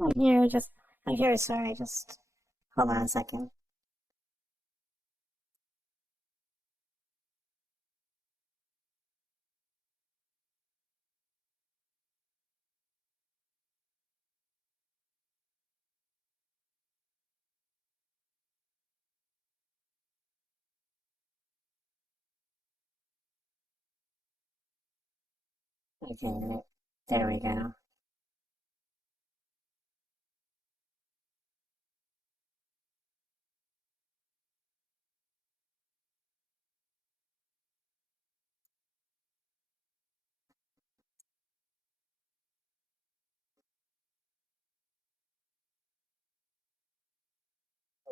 I'm here, sorry, just hold on a second. Okay, there we go.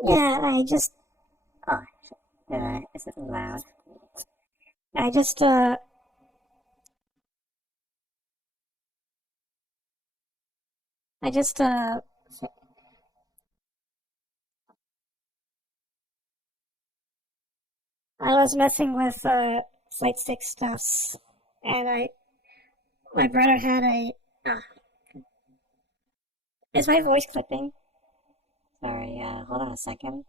Yeah, oh, is it loud? I just, I just, I was messing with, Flight 6 stuffs, and my brother had ah, is my voice clipping? Sorry, hold on a second.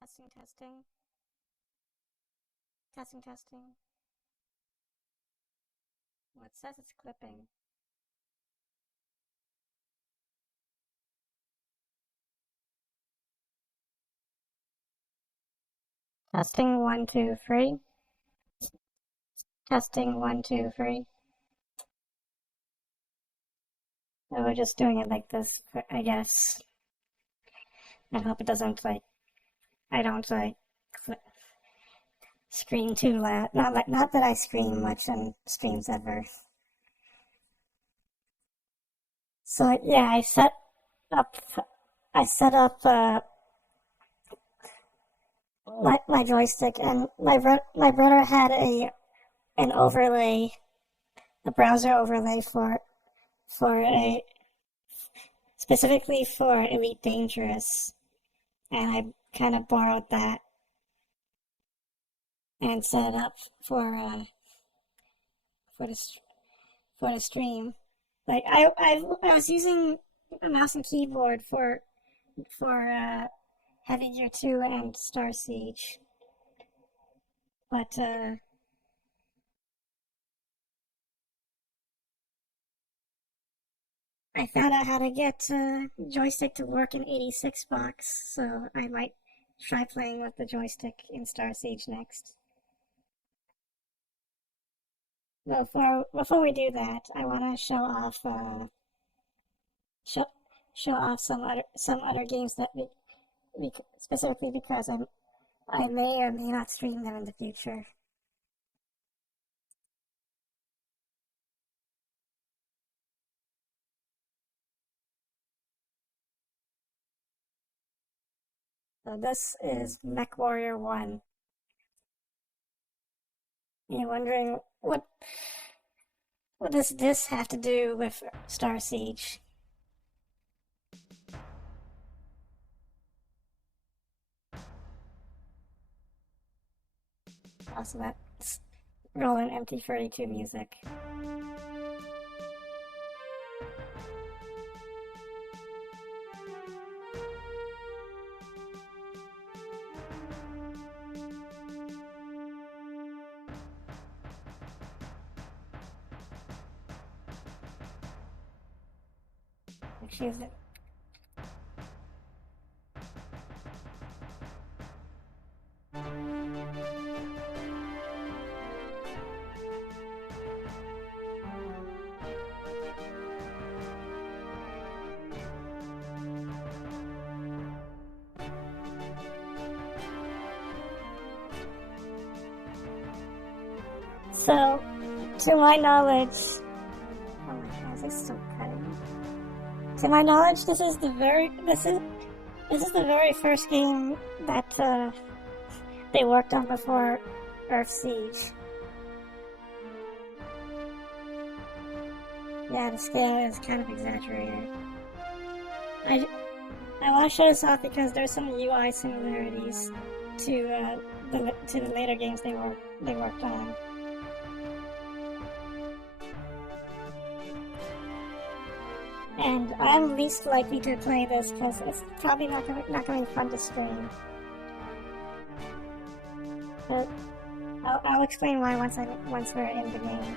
Testing, testing, testing, testing. Well, it says it's clipping. Testing, one, two, three. Testing, one, two, three. So we're just doing it like this, I guess. I hope it doesn't, like, I don't, like, scream too loud. Not that I scream much on streams ever. So yeah, up, I set up my joystick, and my brother had an overlay, a browser overlay for a specifically for Elite Dangerous, and I kind of borrowed that and set it up for the for the stream. Like I was using a mouse and keyboard for Heavy Gear 2 and Starsiege, but I found out how to get joystick to work in 86 box, so I might try playing with the joystick in Starsiege next. Before we do that, I want to show, show off some other games that specifically because I may or may not stream them in the future. So this is Mech Warrior 1. You're wondering what does this have to do with Star Siege? Also, that's rolling MT32 music. Excuse it. So, to my knowledge, oh my gosh, it's still cutting. To my knowledge, this is the very first game that they worked on before Earth Siege. Yeah, the scale is kind of exaggerated. I, I want to show this off because there's some UI similarities to the later games they worked on. And I'm least likely to play this because it's probably not going to be fun to stream. But I'll explain why once we're in the game.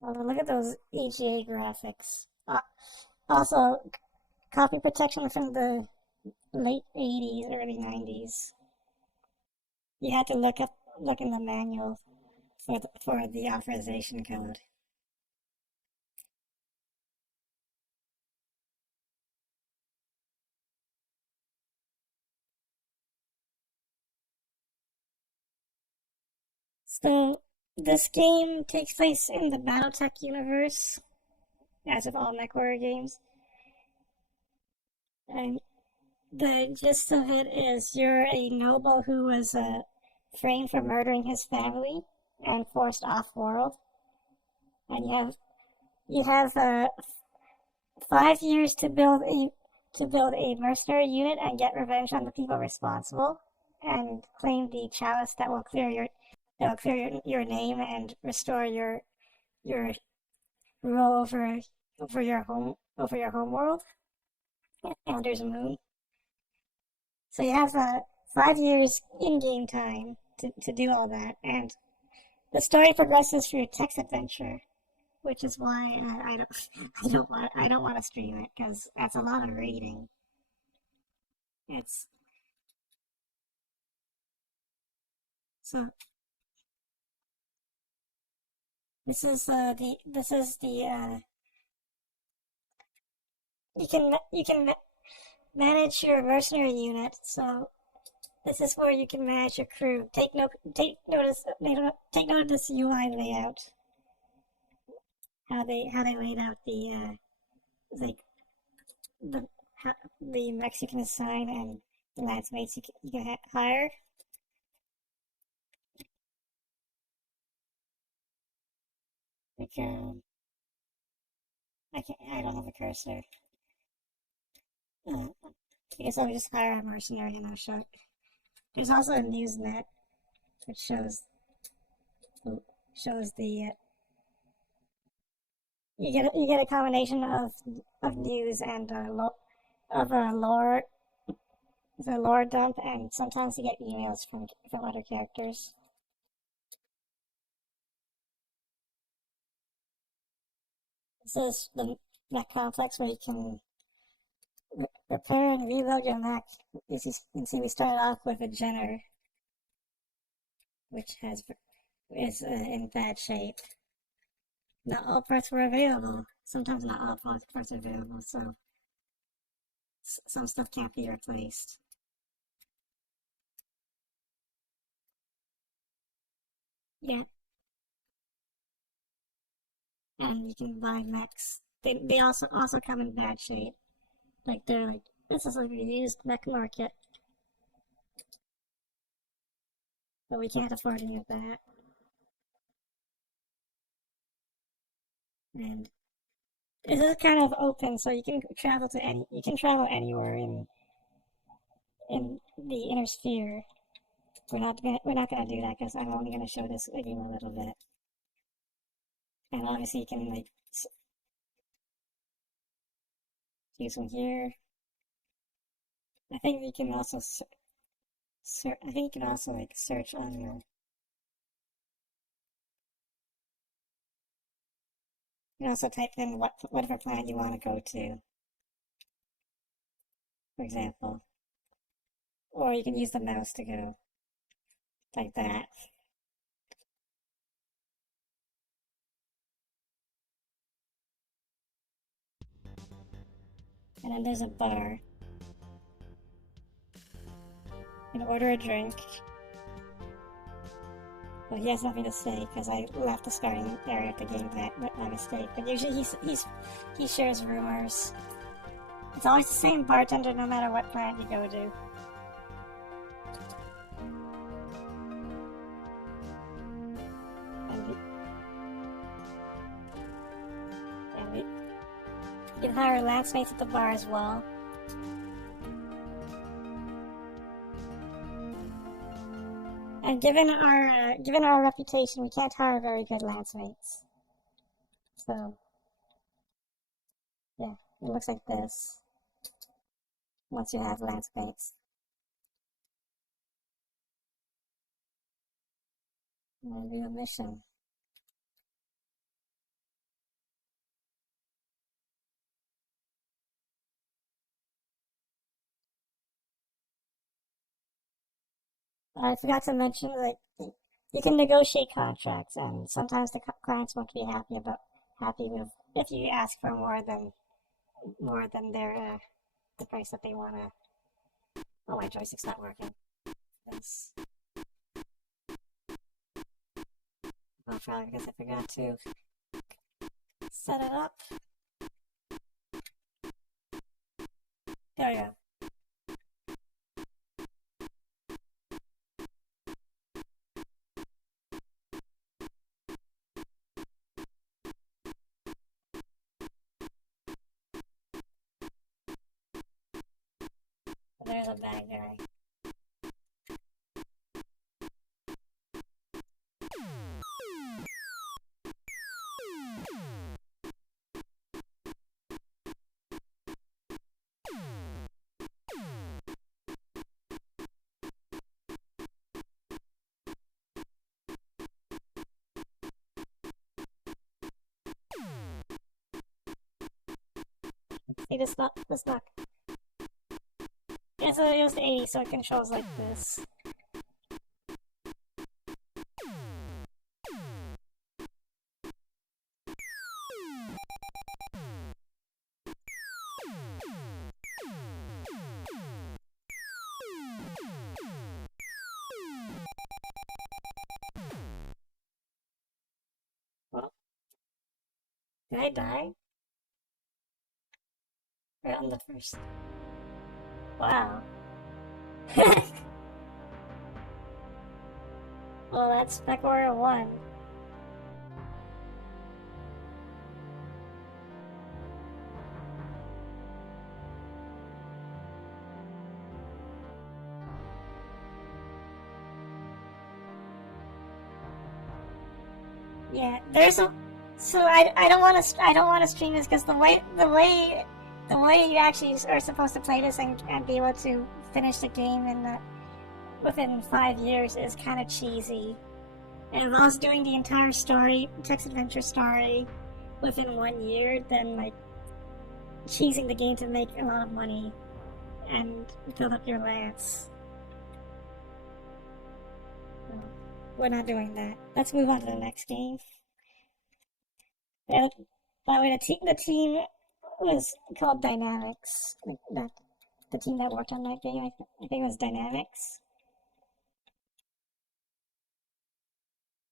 Oh, look at those EGA graphics. Also, copy protection from the late 80s, early 90s. You had to look in the manual for the authorization code. So this game takes place in the BattleTech universe, as of all MechWarrior games, and the gist of it is you're a noble who was framed for murdering his family and forced off-world, and you have 5 years to build a mercenary unit and get revenge on the people responsible, and claim the chalice that will clear your name and restore your rule over your home world, Anders Moon. So you have 5 years in-game time to do all that, and the story progresses through a text adventure, which is why I don't I don't want to stream it because that's a lot of reading. It's so this is the you can manage your mercenary unit. So this is where you can manage your crew. Take note of this UI layout. How they laid out like the the mechs you can assign and the lads mates you can hire. Like I don't have a cursor. I guess I'll just hire a mercenary and I'll show it. There's also a newsnet which shows the you get a combination of news and of a lore the lore dump, and sometimes you get emails from other characters. This is the mech complex where you can repair and reload your mech. As you can see, we started off with a Jenner, which is in bad shape. Not all parts were available. Sometimes not all parts are available, so some stuff can't be replaced. Yeah, and you can buy mechs. They also come in bad shape. Like they're like this is like a used mech market, but we can't afford any of that. And this is kind of open, so you can travel anywhere in the inner sphere. We're not gonna do that because I'm only gonna show this game a little bit. And obviously you can like use them here. I think you can also I think you can also like search on your. You can also type in whatever planet you want to go to, for example, or you can use the mouse to go like that. And then there's a bar. can order a drink. Well, he has nothing to say because I left the starting area of the game by mistake. But usually he shares rumors. It's always the same bartender no matter what planet you go to. And you can hire lancemates at the bar as well. And given our reputation, we can't hire very good lancemates. So, yeah, it looks like this once you have lancemates. Maybe a mission. I forgot to mention that you can negotiate contracts, and sometimes the clients won't be happy with if you ask for more than their the price that they wanna. Oh, my joystick's not working. Yes. Well, probably because I forgot to set it up. There we go. There's a bad guy. See this knock? This knock. Yeah, so it was the 80s, so it controls like this. Well, did I die? Right on the first. Wow. Well, that's Mech Warrior 1. Yeah, there's a. So I don't want to stream this because the way you actually are supposed to play this and be able to finish the game within 5 years is kind of cheesy. And if I was doing the entire story, text adventure story, within 1 year, then like cheesing the game to make a lot of money and build up your lance. So, we're not doing that. Let's move on to the next game. And by the way, the team was called Dynamics. The team that worked on that game, I think it was Dynamics.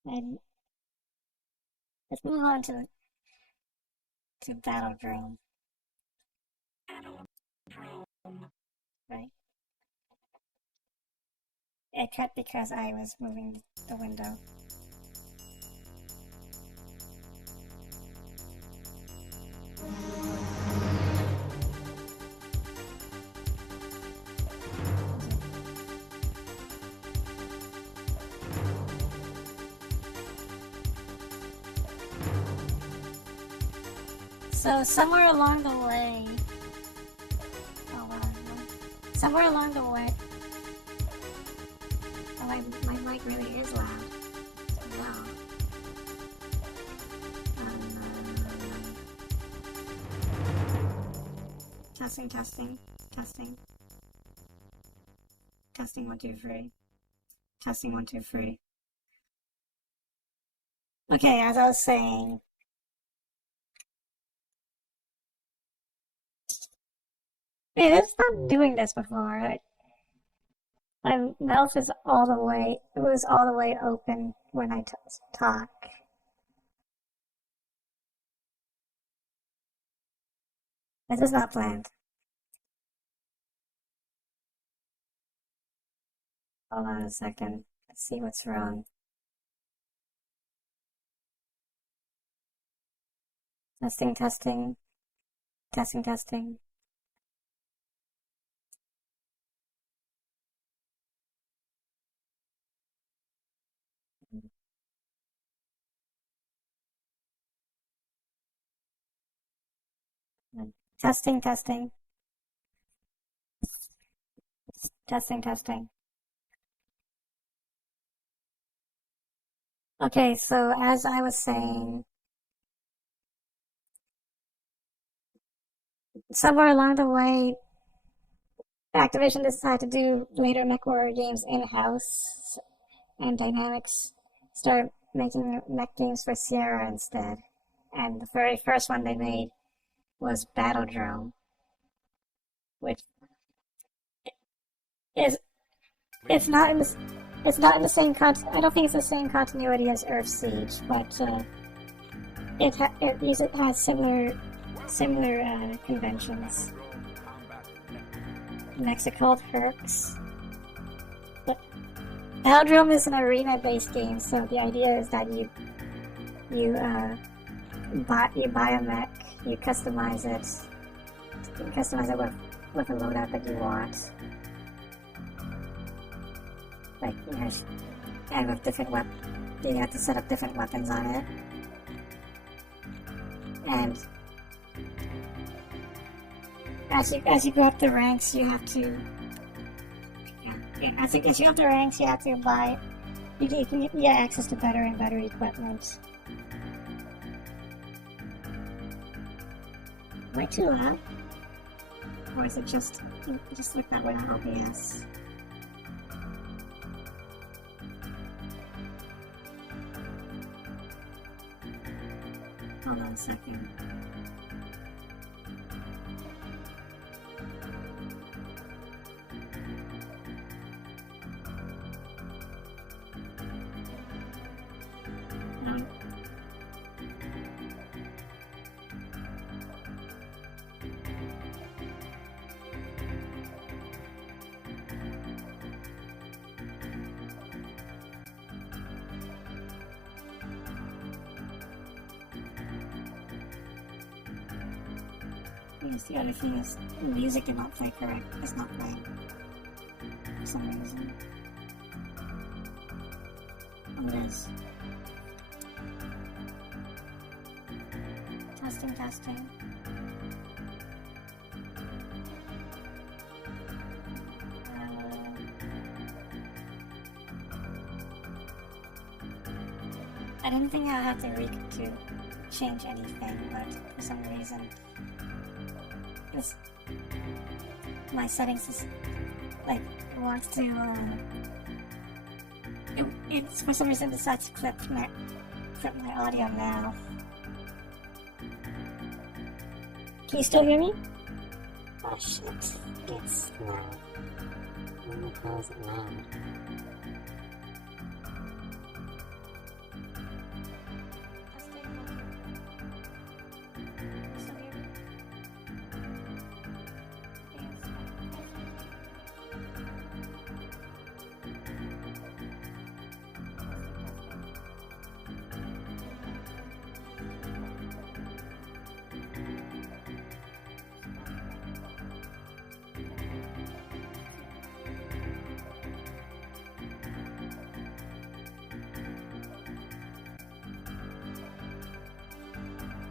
And let's move on to Battledrome. Right? It cut because I was moving the window. So somewhere along the way, somewhere along the way, oh, my mic really is loud. Wow. Testing, testing, testing. Testing 1, 2, 3. Testing 1, 2, 3. Okay, as I was saying. Wait, I've stopped doing this before, right? My mouth is all the way, it was all the way open when I talk. This is not planned. Hold on a second. Let's see what's wrong. Testing, testing, testing, testing. Testing, testing, testing, testing. Okay, so as I was saying, somewhere along the way, Activision decided to do later MechWarrior games in-house, and Dynamics started making mech games for Sierra instead. And the very first one they made was Battledrome, which is it's not in the it's not in the same I don't think it's the same continuity as Earth Siege, but it has similar conventions. Next, it's called Herx. But Battledrome is an arena-based game, so the idea is that you buy a mech, you customize it with a loadout that you want. Like, and with different you have to set up different weapons on it. And as you go up the ranks, you have to as you go up the ranks, you have to buy. You can get access to better and better equipment. Am I too loud? Or is it just like that way on OBS? Hold on a second. The other thing is, the music did not play correct. It's not playing for some reason. Oh, it is. Testing, testing. I didn't think I had to change anything, but for some reason, my settings is like it wants to. It's for some reason decides to clip my audio now. Can you still hear me? Oh shit! It's loud. When the hell is it loud?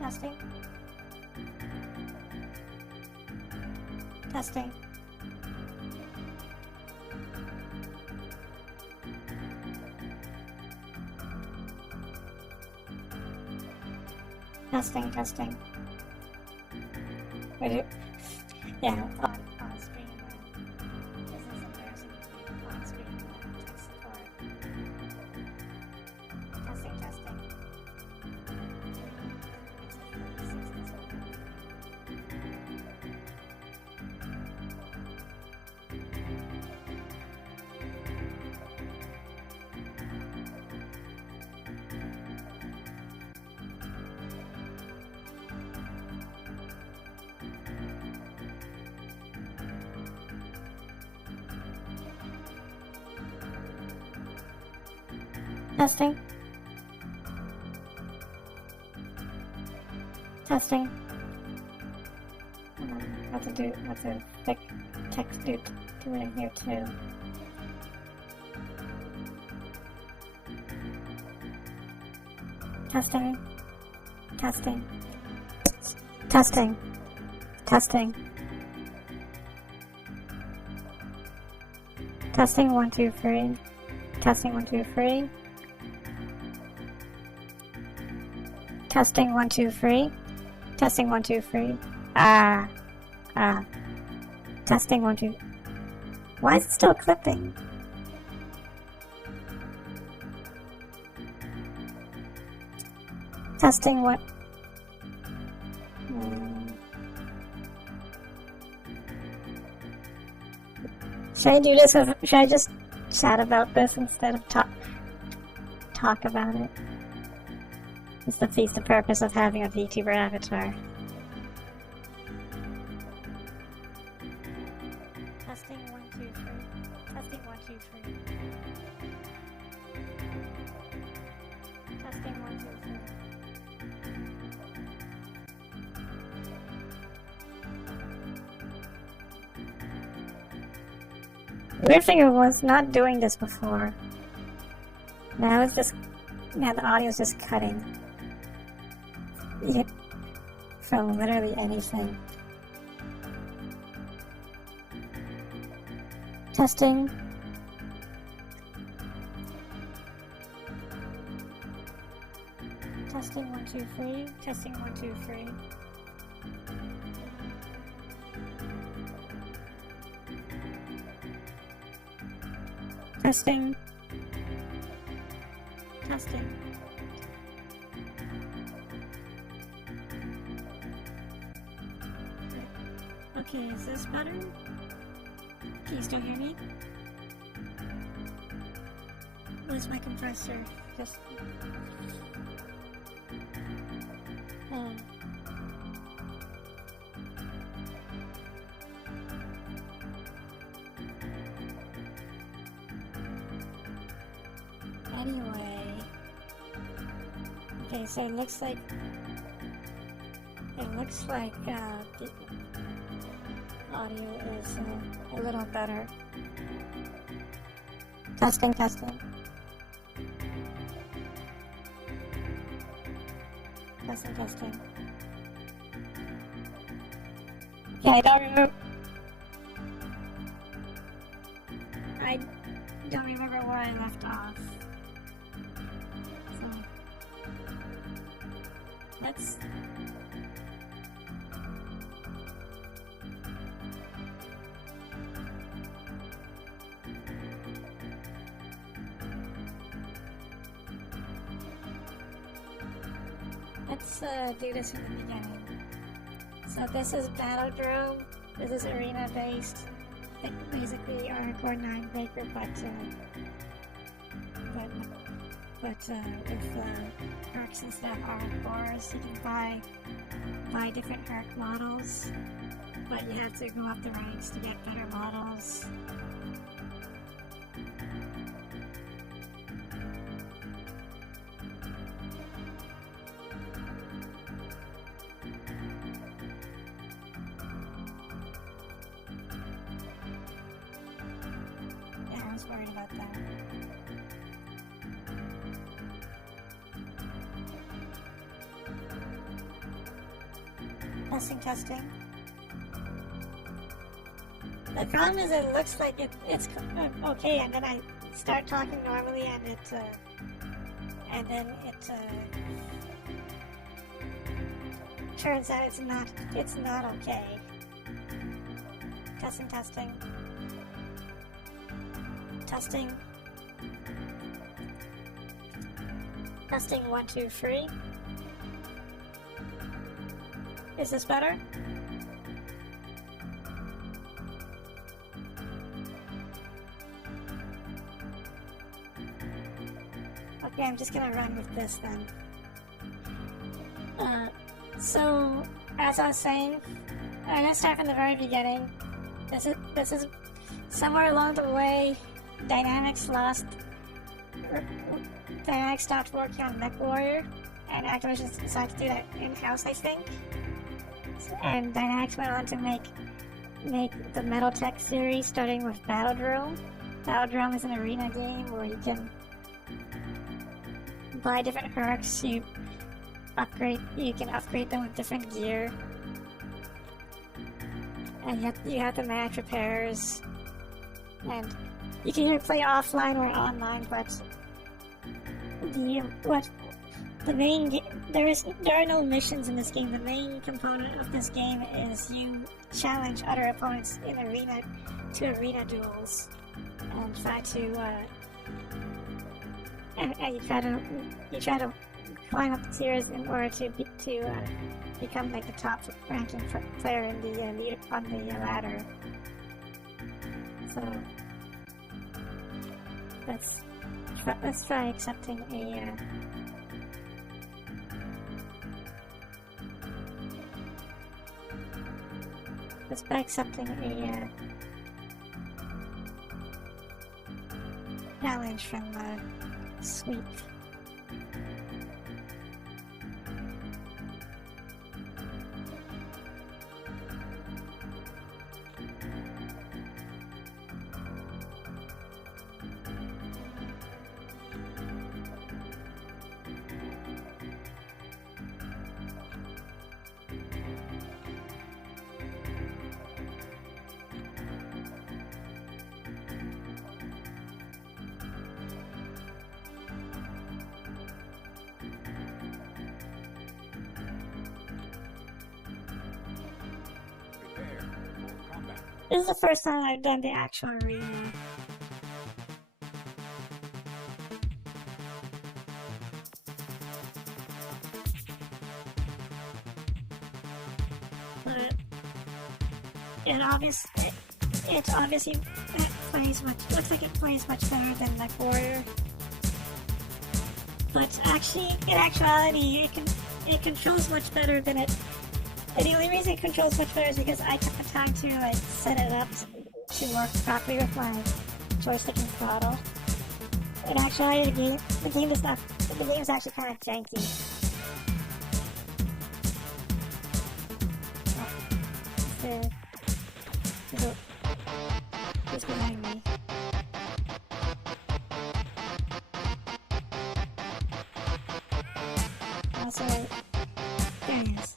Testing. Testing. Testing, testing. Wait, yeah, on screen. This is embarrassing between on screen and tech support. Testing, testing. Testing. Testing. What to fix text do it in here too. Testing. Testing. Testing. Testing. Testing 1 2 3. Testing 1 2 3. Testing 1 2 3. Testing 1 2 3. Testing 1 2. Why is it still clipping? Testing what? Should I do this? Should I just chat about this instead of talk about it? This defeats the purpose of having a VTuber avatar. Testing 1 2 3. Testing 1 2 3. Testing 1 2 3. Weird thing was not doing this before. Now it's just, now the audio is just cutting. From literally anything. Testing. Testing 1 2 3. Testing 1 2 3. Testing. Testing. Okay, is this better? Can you still hear me? Where's my compressor? Just... Anyway... Okay, so it looks like the audio is a little better. Testing, testing. Testing, testing. Okay, I don't remember where I left off. So let's do this from the beginning. So this is Battledrome. This is arena based. Basically Hardcore 9 Baker, but with perks and stuff, hardcores. You can buy different perk models, but you have to go up the ranks to get better models. I was worried about that. Testing, testing. The problem is it looks like it's okay, and then I start talking normally, and then it turns out it's not okay. Testing, testing. Testing. Testing 1 2 3. Is this better? Okay, I'm just gonna run with this then. So as I was saying, I'm gonna start from the very beginning. This is somewhere along the way. Dynamics lost Dynamics stopped working on Mech Warrior, and Activision decided to do that in-house, I think. And Dynamics went on to make the Metal-Tech series, starting with Battledrome. Battledrome is an arena game where you can buy different perks. You can upgrade them with different gear, and you have to manage repairs. And you can either play offline or online, but there are no missions in this game. The main component of this game is you challenge other opponents in arena duels, and try to you try to climb up the tiers in order to become like the top ranking player in the on the ladder. So let's try accepting a. Let's try accepting a challenge from Sweep. This is the first time I've done the actual arena. But it obviously looks like it plays much better than Mech Warrior. But in actuality, it controls much better than it. And the only reason it controls much better is because I took the time to set it up to work properly with my joystick and throttle. In actuality, the game is actually kind of janky. Who's behind me? Also, there he is.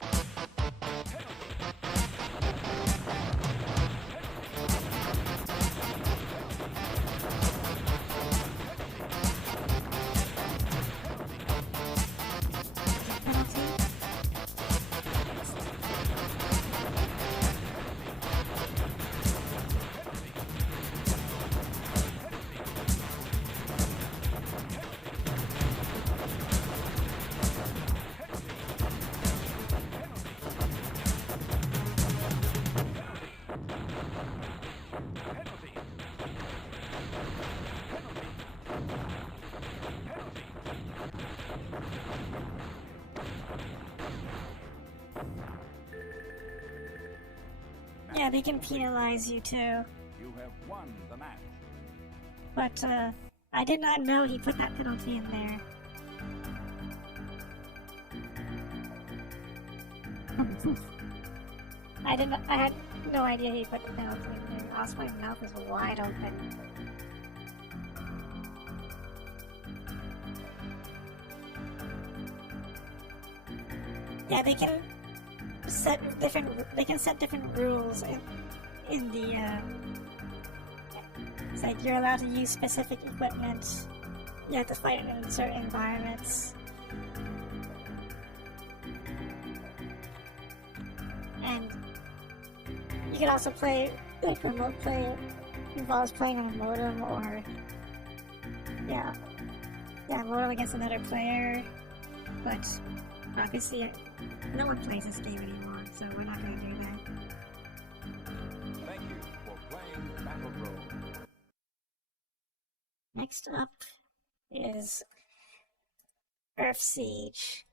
Yeah, they can penalize you too. You have won the match. But I did not know he put that penalty in there. I had no idea he put the penalty in there. Also, my mouth is wide open. Yeah, they can set different rules in the it's like you're allowed to use specific equipment. You have to fight in certain environments. And you can also play, like, remote play involves playing on a modem or modem against another player. But obviously no one plays this game anymore, so we're not going to do that. Thank you for playing Battledrome. Next up is Starsiege.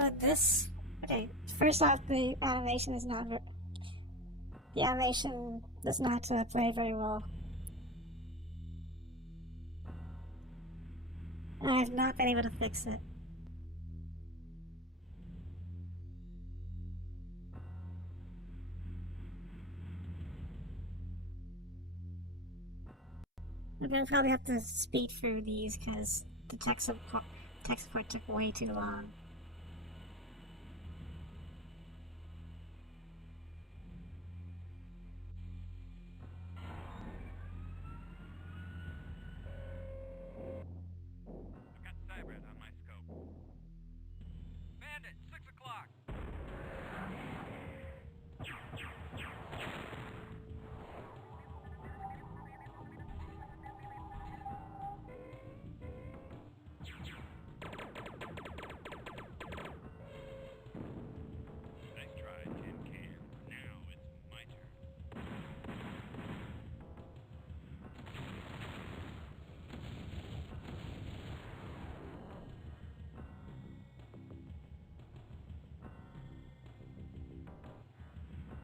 So this, okay, first off, the animation is not, the animation does not play very well. I have not been able to fix it. I'm gonna probably have to speed through these because the tech support took way too long. I've got Cybrid on my scope. Bandit, 6 o'clock. Nice try, Tin Can. Now it's my turn.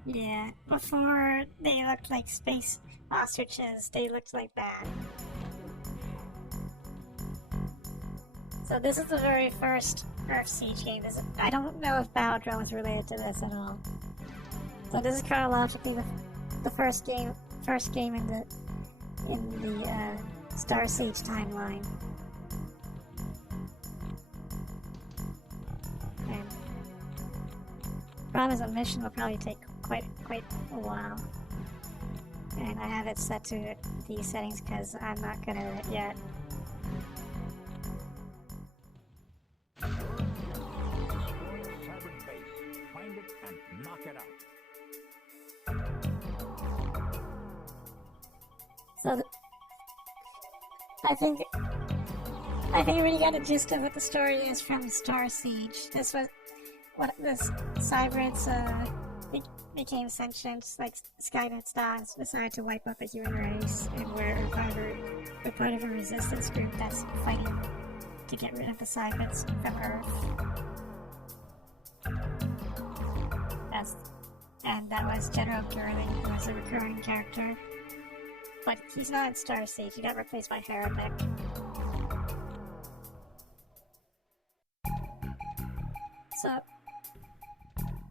Yeah, before they looked like space ostriches, they looked like that. So this is the very first Earth Siege game. I don't know if Battledrome is related to this at all. So this is chronologically the first game in the Starsiege timeline. And problem is, a mission will probably take quite a while. And I have it set to these settings because I'm not good at it yet. Cybrid base. Find it and knock it out. So I think we already got a gist of what the story is from Starsiege. This was what this Cybrids became sentient, like Skynet's dogs decided to wipe out the human race, and we're part of a resistance group that's fighting to get rid of the Cybrids from Earth. And that was General Girling, who was a recurring character. But he's not in Starsiege, he got replaced by Harabek. So,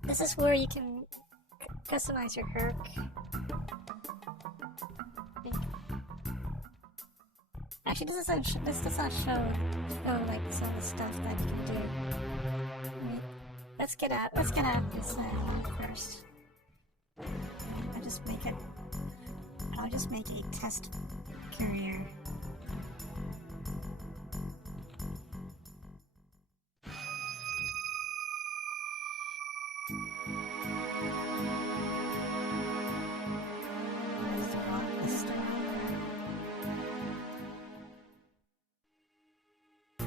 this is where you can customize your Herc. Actually, this does not show like some of the stuff that you can do. I mean, let's get out of this one first. I'll just make a test career.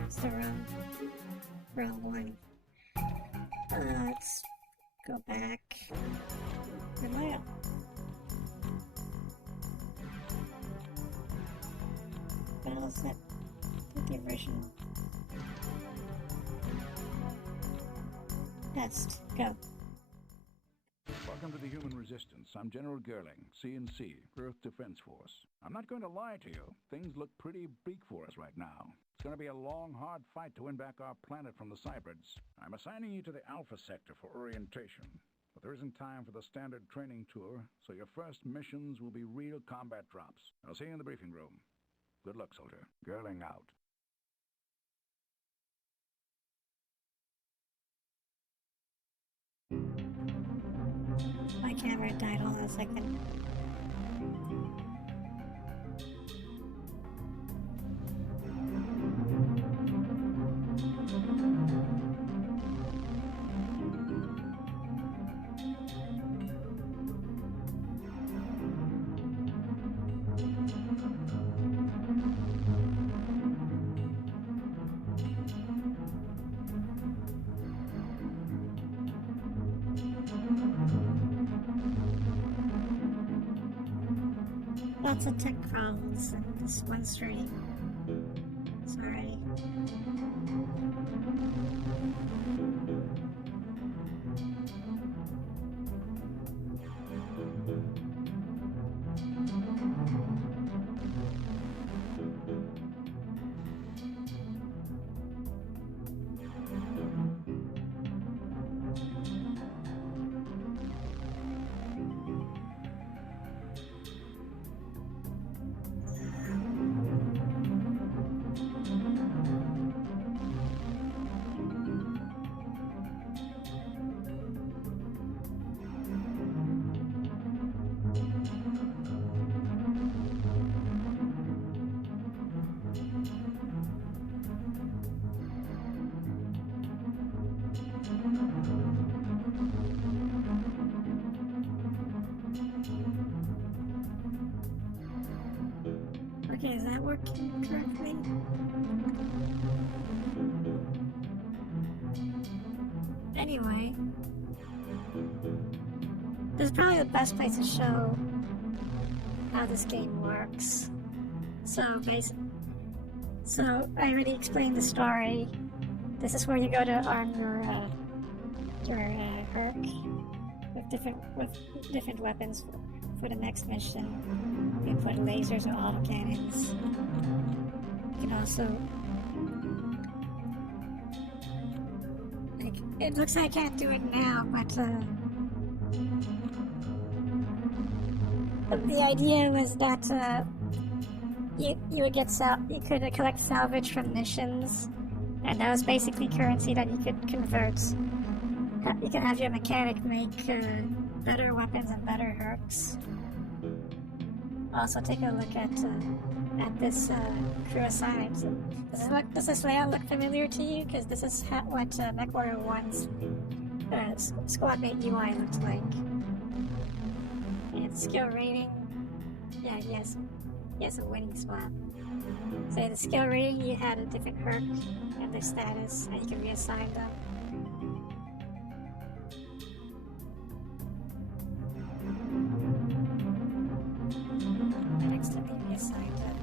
It's the wrong one. Let's go back. Am I up? Battle set with the original. Test. Go. Welcome to the Human Resistance. I'm General Girling, CNC, Earth Defense Force. I'm not going to lie to you. Things look pretty bleak for us right now. It's going to be a long, hard fight to win back our planet from the Cybrids. I'm assigning you to the Alpha Sector for orientation. But there isn't time for the standard training tour, so your first missions will be real combat drops. I'll see you in the briefing room. Good luck, soldier. Girling out. My camera died. Hold on a second. Lots of tech problems in this one stream. Sorry. Okay, is that working correctly? Anyway, this is probably the best place to show how this game works. So I already explained the story. This is where you go to arm your Herc with different weapons for the next mission. You can put lasers or autocannons. You can also, like, it looks like I can't do it now, but the idea was that you would get you could collect salvage from missions, and that was basically currency that you could convert. You can have your mechanic make better weapons and better Hercs. Also, take a look at this crew assignment. Does this layout look familiar to you? Because this is what MechWarrior 1's squad mate UI looked like. And skill rating, yeah, he has a winning spot. So the skill rating, you had a different Herc and their status, and you can reassign them. Next to be reassigned them.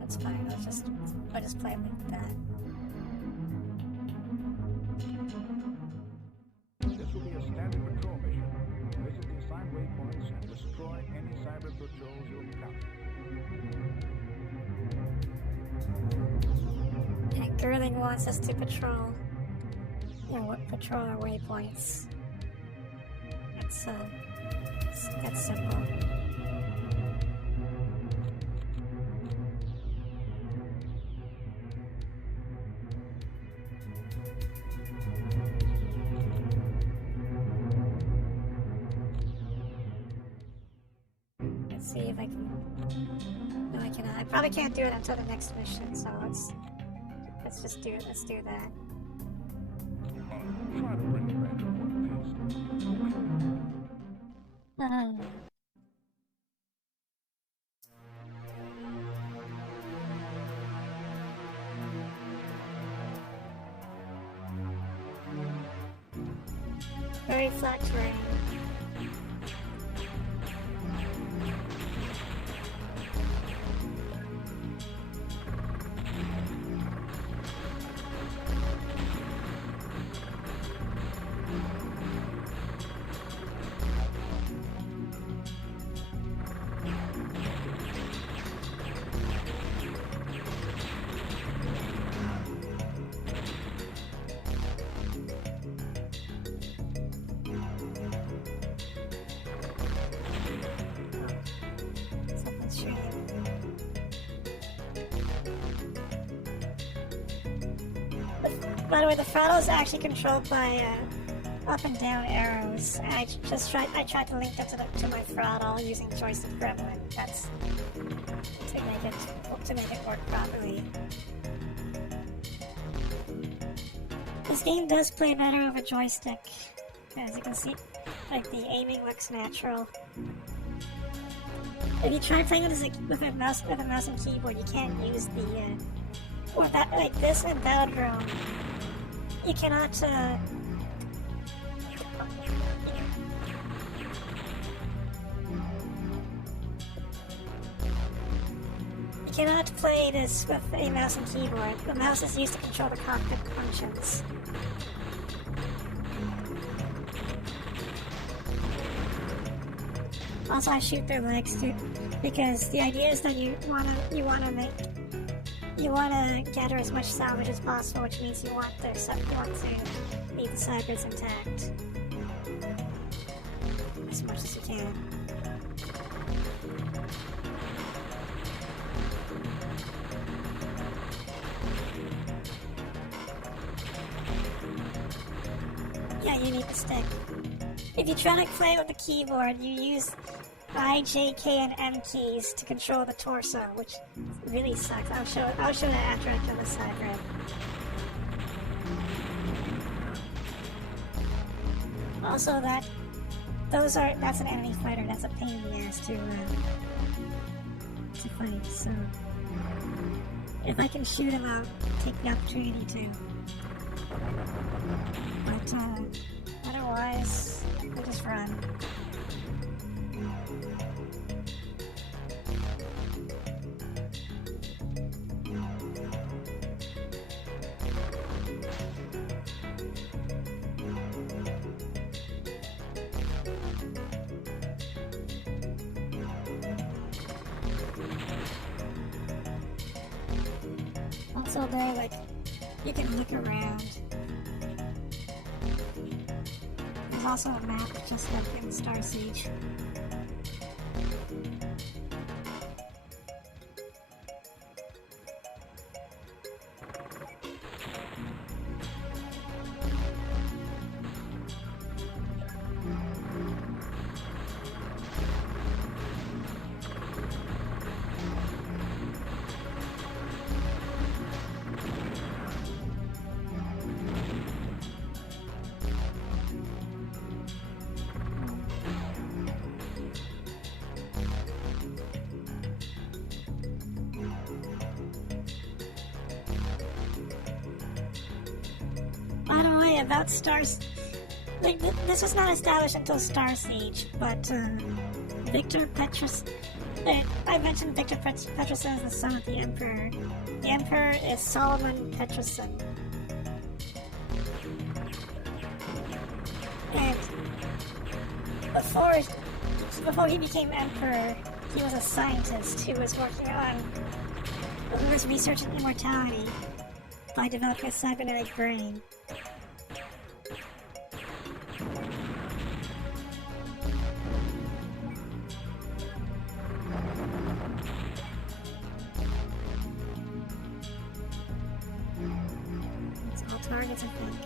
That's fine, I'll just play with that. This will be a standard patrol mission. Visit the assigned waypoints and destroy any cyber patrols you encounter. And Girling wants us to patrol our waypoints. That's simple. Let's see if I can. No, I cannot. I probably can't do it until the next mission. So let's just do it. Let's do that. Try to bring it back to one Very flat terrain. By the way, the throttle is actually controlled by up and down arrows. I tried to link that to my throttle using joystick gremlin. That's to make it work properly. This game does play better over joystick, as you can see. Like, the aiming looks natural. If you try playing with a mouse and keyboard, you can't use the like this and Battledrome. You cannot you cannot play this with a mouse and keyboard. The mouse is used to control the cockpit functions. Also, I shoot their legs too, because the idea is that you wanna gather as much salvage as possible, which means you want to leave the cybers intact as much as you can. Yeah, you need the stick. If you try to play it with the keyboard, you use I, J, K, and M keys to control the torso, which really sucks. I'll show that after I've done the side rep. Also, that's an enemy fighter. That's a pain in the ass to fight. So if I can shoot him, I'll take the opportunity to. But otherwise, I just run. Also, there, like, you can look around. There's also a map, just like in Starsiege. By the way, about Stars, like this was not established until Starsiege, but Victor Petrus. I mentioned Victor Petruson as the son of the Emperor. The Emperor is Solomon Petruson. And before he became Emperor, he was a scientist who was researching immortality by developing a cybernetic brain. Targets, I think.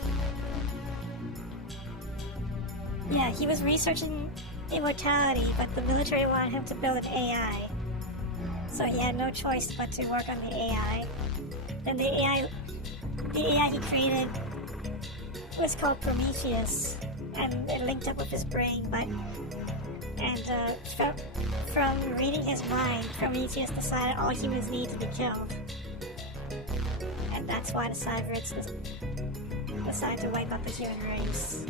Yeah, he was researching immortality, but the military wanted him to build an AI. So he had no choice but to work on the AI. Then the AI he created was called Prometheus, and it linked up with his brain, from reading his mind, Prometheus decided all humans need to be killed. And that's why the Cyberids decided to wipe out the human race.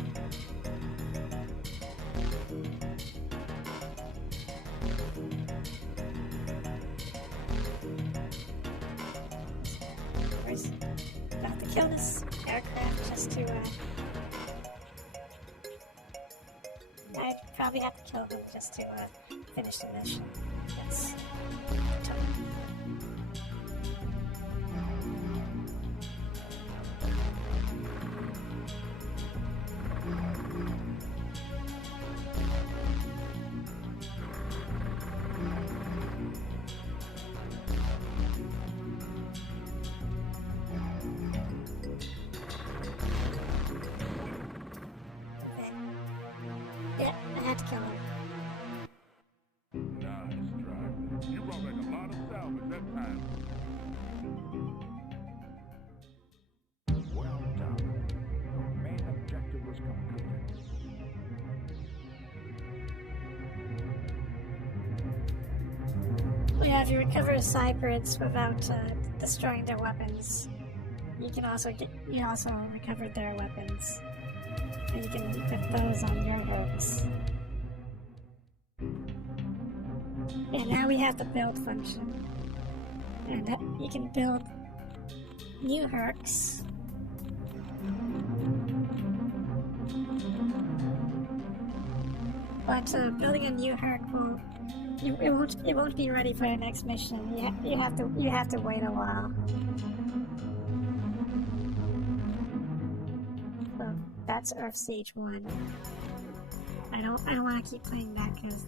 Got to kill this aircraft just to, I'd probably have to kill them just to, finish the mission. That's tough. Yeah, I had to kill him. Nice try. You brought back a lot of salvage that time. Well done. Your main objective was completed. Yeah, if you recover Cyberids without destroying their weapons, you also recovered their weapons. And you can put those on your hooks. And now we have the build function. And you can build new hooks. But building a new hook it won't be ready for the next mission. You have to wait a while. So that's Starsiege 1. I don't want to keep playing that because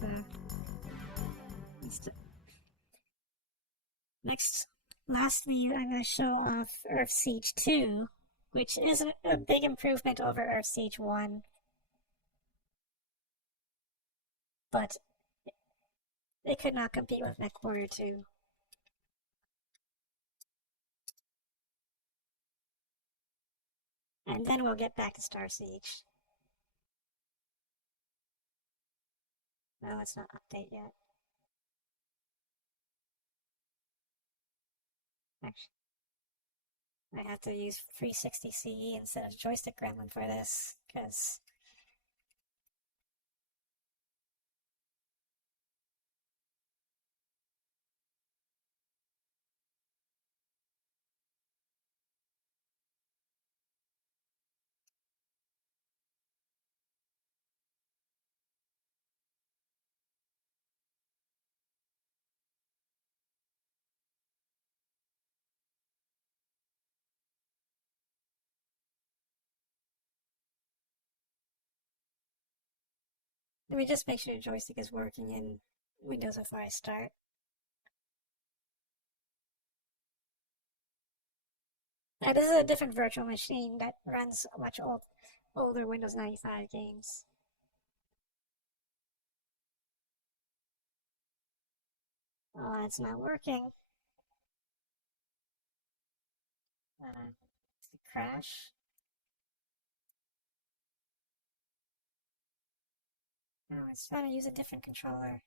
lastly, I'm going to show off Starsiege 2, which is a big improvement over Starsiege 1. But it could not compete with MechWarrior 2. And then we'll get back to Starsiege. No, let's not update yet. Actually, I have to use 360 CE instead of joystick gremlin for this, because let me just make sure the joystick is working in Windows before I start. This is a different virtual machine that runs much older Windows 95 games. Oh, it's not working. It's a crash. No, it's trying to use a different controller.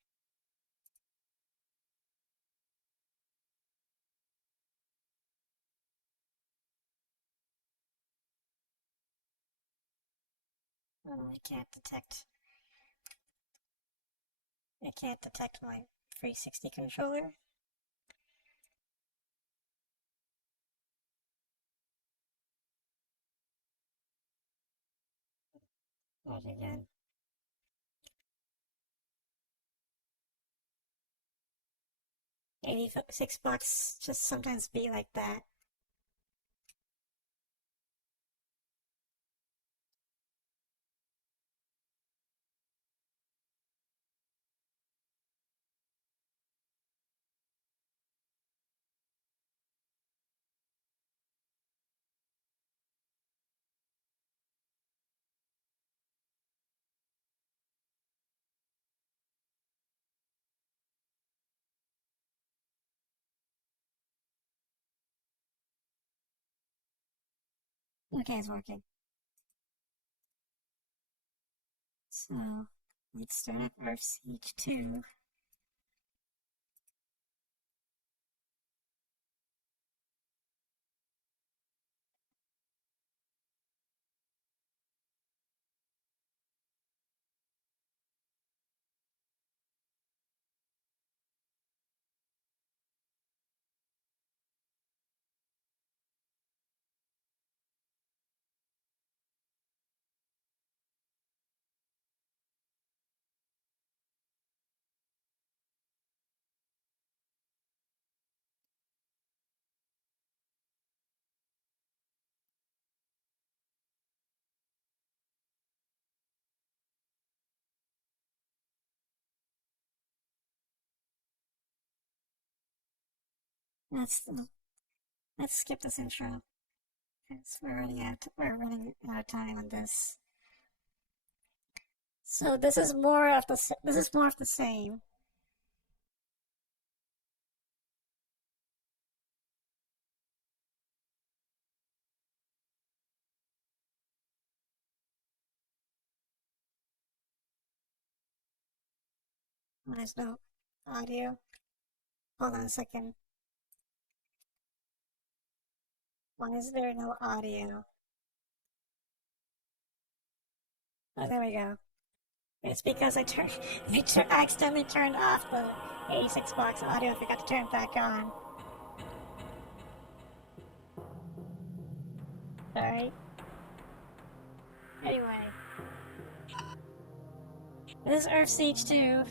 Oh, it can't detect. It can't detect my 360 controller. Not again. 86 bucks just sometimes be like that. Okay, it's working. So, let's start up Starsiege 2. Let's let's skip this intro because we're running out of time on this. So this is more of the same. There's no audio. Hold on a second. Why is there no audio? Oh, there we go. It's because I accidentally turned off the 86 box audio. I forgot to turn it back on. Sorry. Anyway, this is Starsiege 2.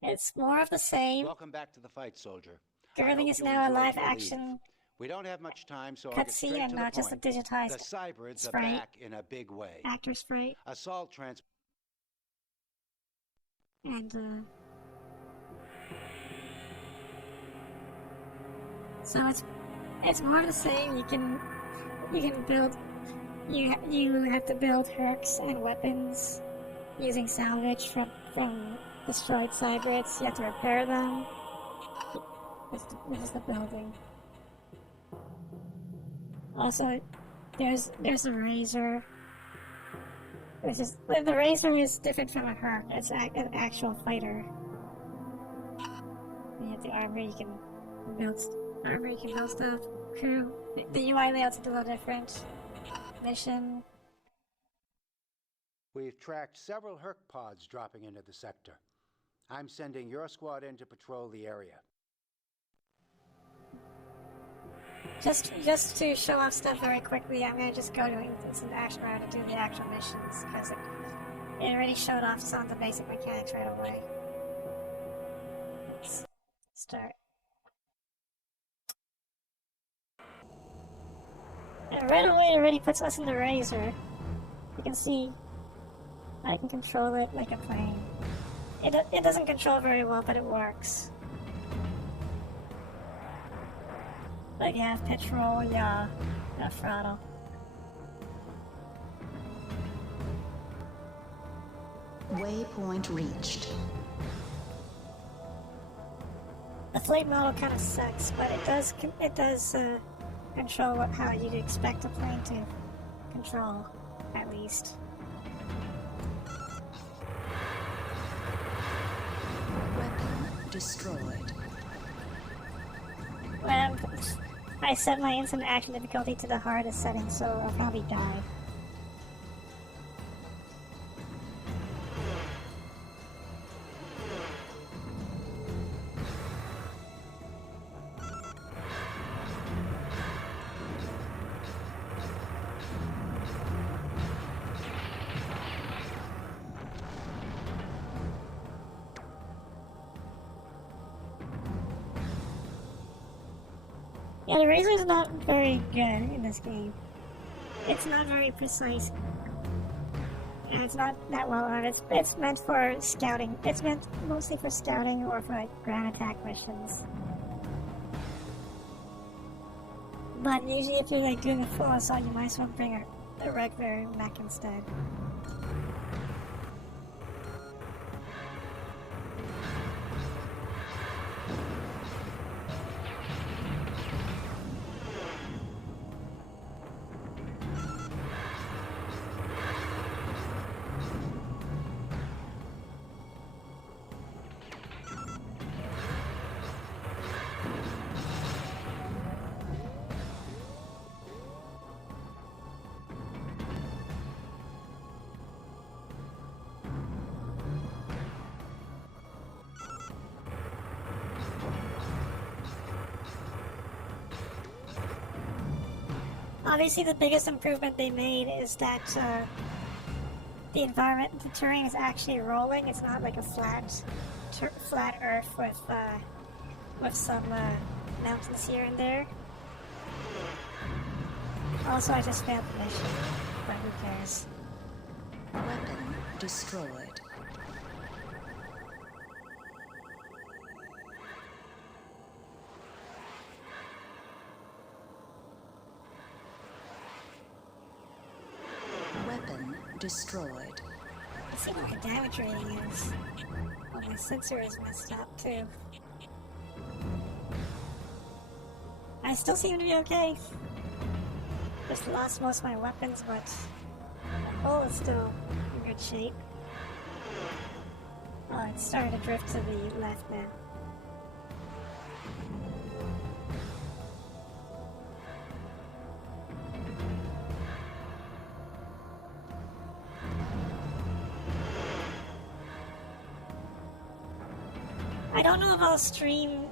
It's more of the same. Welcome back to the fight, soldier. Everything is now a live-action We don't have much time, so I'll get straight cutscene and to the not just a point. digitized The cybrids are sprite. back in a big way. Actor sprite. Assault trans. And so it's more of the same. You can build. You have to build hercs and weapons using salvage from destroyed cybrids. You have to repair them. This is the building. Also, there's a razor. It's just the Razor is different from a Herc. It's an actual fighter. You have the armor. You can build armor. You can build stuff. Crew. The UI layout's a little different. Mission. We've tracked several Herc pods dropping into the sector. I'm sending your squad in to patrol the area. Just to show off stuff very quickly, I'm gonna just go to instant action mode and do the actual missions because it already showed off some of the basic mechanics right away. Let's start. And right away, it already puts us in the Razor. You can see I can control it like a plane. It doesn't control very well, but it works. Like you have petrol, yaw, throttle. Waypoint reached. The flight model kind of sucks, but it does control how you'd expect a plane to control, at least. Weapon destroyed. I set my instant action difficulty to the hardest setting, so I'll probably die. Yeah, the Razor's not very good in this game. It's not very precise. And it's not that well armed. It's meant for scouting. It's meant mostly for scouting or for like ground attack missions. But usually if you're like doing a full assault, you might as well bring a regular mech instead. Obviously, the biggest improvement they made is that the environment, the terrain is actually rolling. It's not like a flat Earth with some mountains here and there. Also, I just failed the mission, but who cares? Weapon destroyed. Weapon destroyed. Let's see what my damage rating is. Oh, my sensor is messed up too. I still seem to be okay. Just lost most of my weapons, but the hull is still in good shape. Oh, it's starting to drift to the left now. I don't know if I'll stream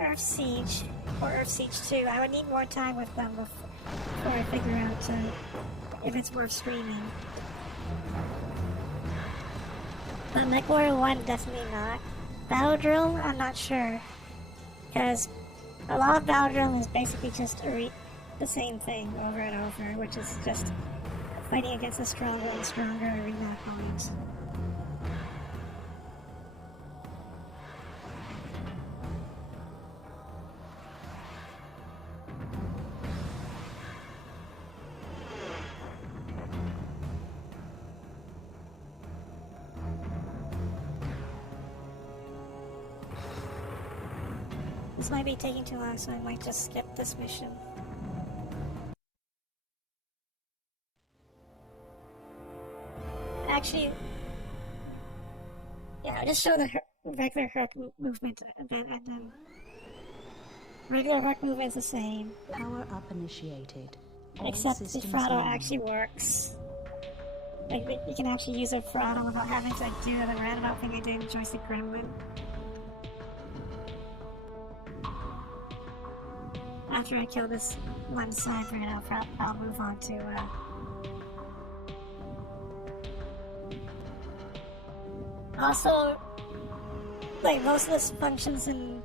Earth Siege or Earth Siege 2. I would need more time with them before I figure out if it's worth streaming. But MechWarrior 1, definitely not. Battle Drill, I'm not sure. Because a lot of Battle Drill is basically just the same thing over and over, which is just fighting against a stronger and stronger arena opponent. This might be taking too long, so I might just skip this mission. actually, yeah, just show the regular Herc movement event, and then regular Herc movement is the same, Power up initiated. All except the systems throttle nominal. actually works. Like, you can actually use a throttle without having to do the roundabout thing I did in Joystick Gremlin. After I kill this one cipher, I'll move on to, Also, like, most of the functions in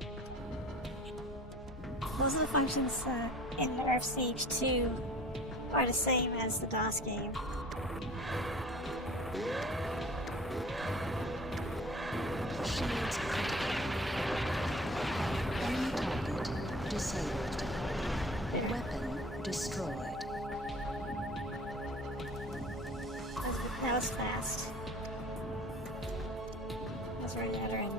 Earthsiege 2 are the same as the DOS game. Shields critical. Enemy target disabled. Weapon destroyed. That was fast. That's right, another enemy.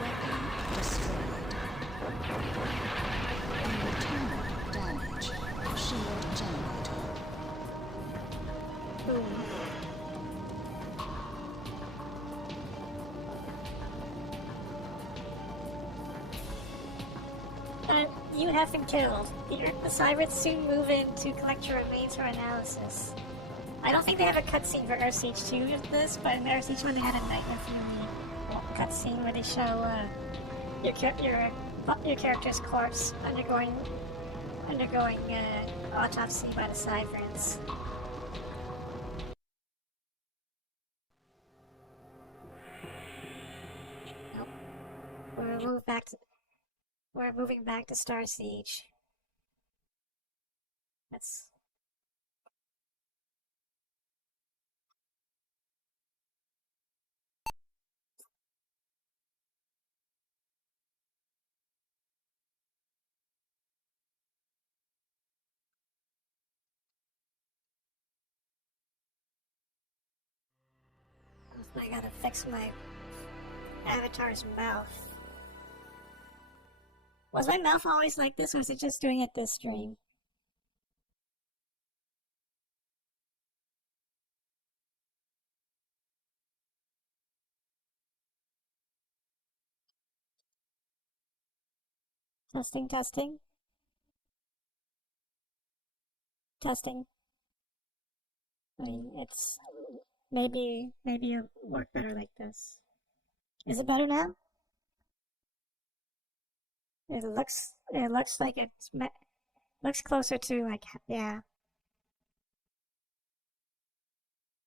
Weapon destroyed. Internal damage. Shield generator. Boom. You have been killed. The Cybers soon move in to collect your remains for analysis. I don't think they have a cutscene for Earthsiege 2 of this, but in Earthsiege 1 they had a Nightmare Fury cutscene where they show your character's corpse undergoing autopsy by the Cybers. Nope. We're moving back to Starsiege. That's... I gotta fix my avatar's mouth. Was my mouth always like this, or was it just doing it this stream? Testing, testing. Testing. I mean, it's... Maybe it'll work better like this. Is it better now? It looks like looks closer to, like, yeah.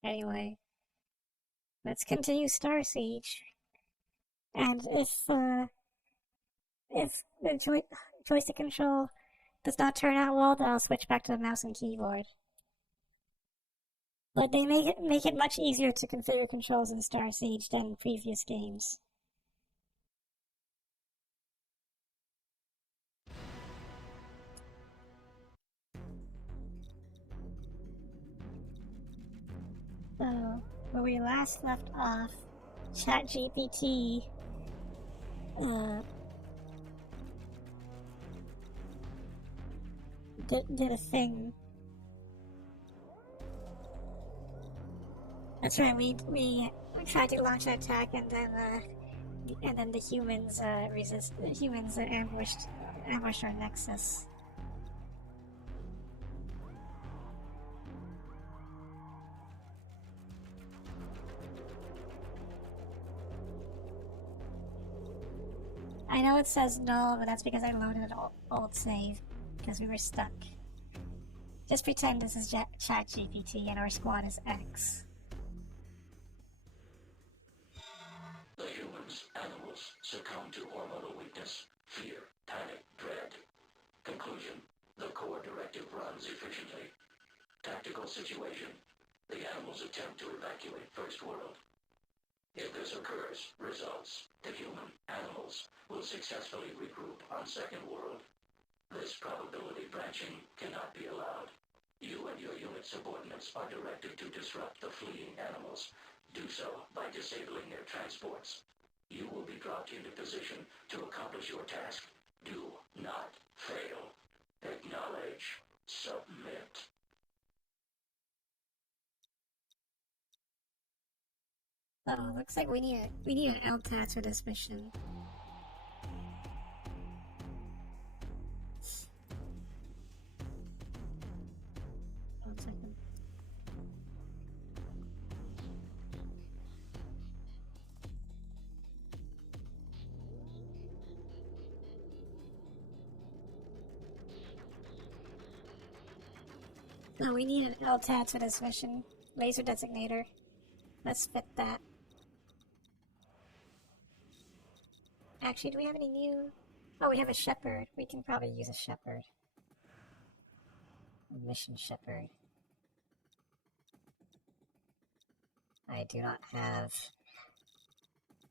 Anyway, let's continue Starsiege. And if the joystick control does not turn out well, then I'll switch back to the mouse and keyboard. But they make it much easier to configure controls in Starsiege than previous games. So, where we last left off, ChatGPT did a thing. That's right. We tried to launch an attack, and then the humans ambushed our nexus. I know it says no, but that's because I loaded an old save, because we were stuck. Just pretend this is ChatGPT and our squad is X. The humans, animals, succumb to hormonal weakness, fear, panic, dread. Conclusion, the core directive runs efficiently. Tactical situation, the animals attempt to evacuate First World. If this occurs, results, the human, animals, will successfully regroup on Second World. This probability branching cannot be allowed. You and your unit subordinates are directed to disrupt the fleeing animals. Do so by disabling their transports. You will be dropped into position to accomplish your task. Do not fail. Acknowledge. Submit. Oh, looks like we need an LTAT for this mission. One second. No, we need an LTAT for this mission. Laser designator. Let's fit that. Actually, do we have any new... Oh, we have a shepherd. We can probably use a shepherd. A mission shepherd. I do not have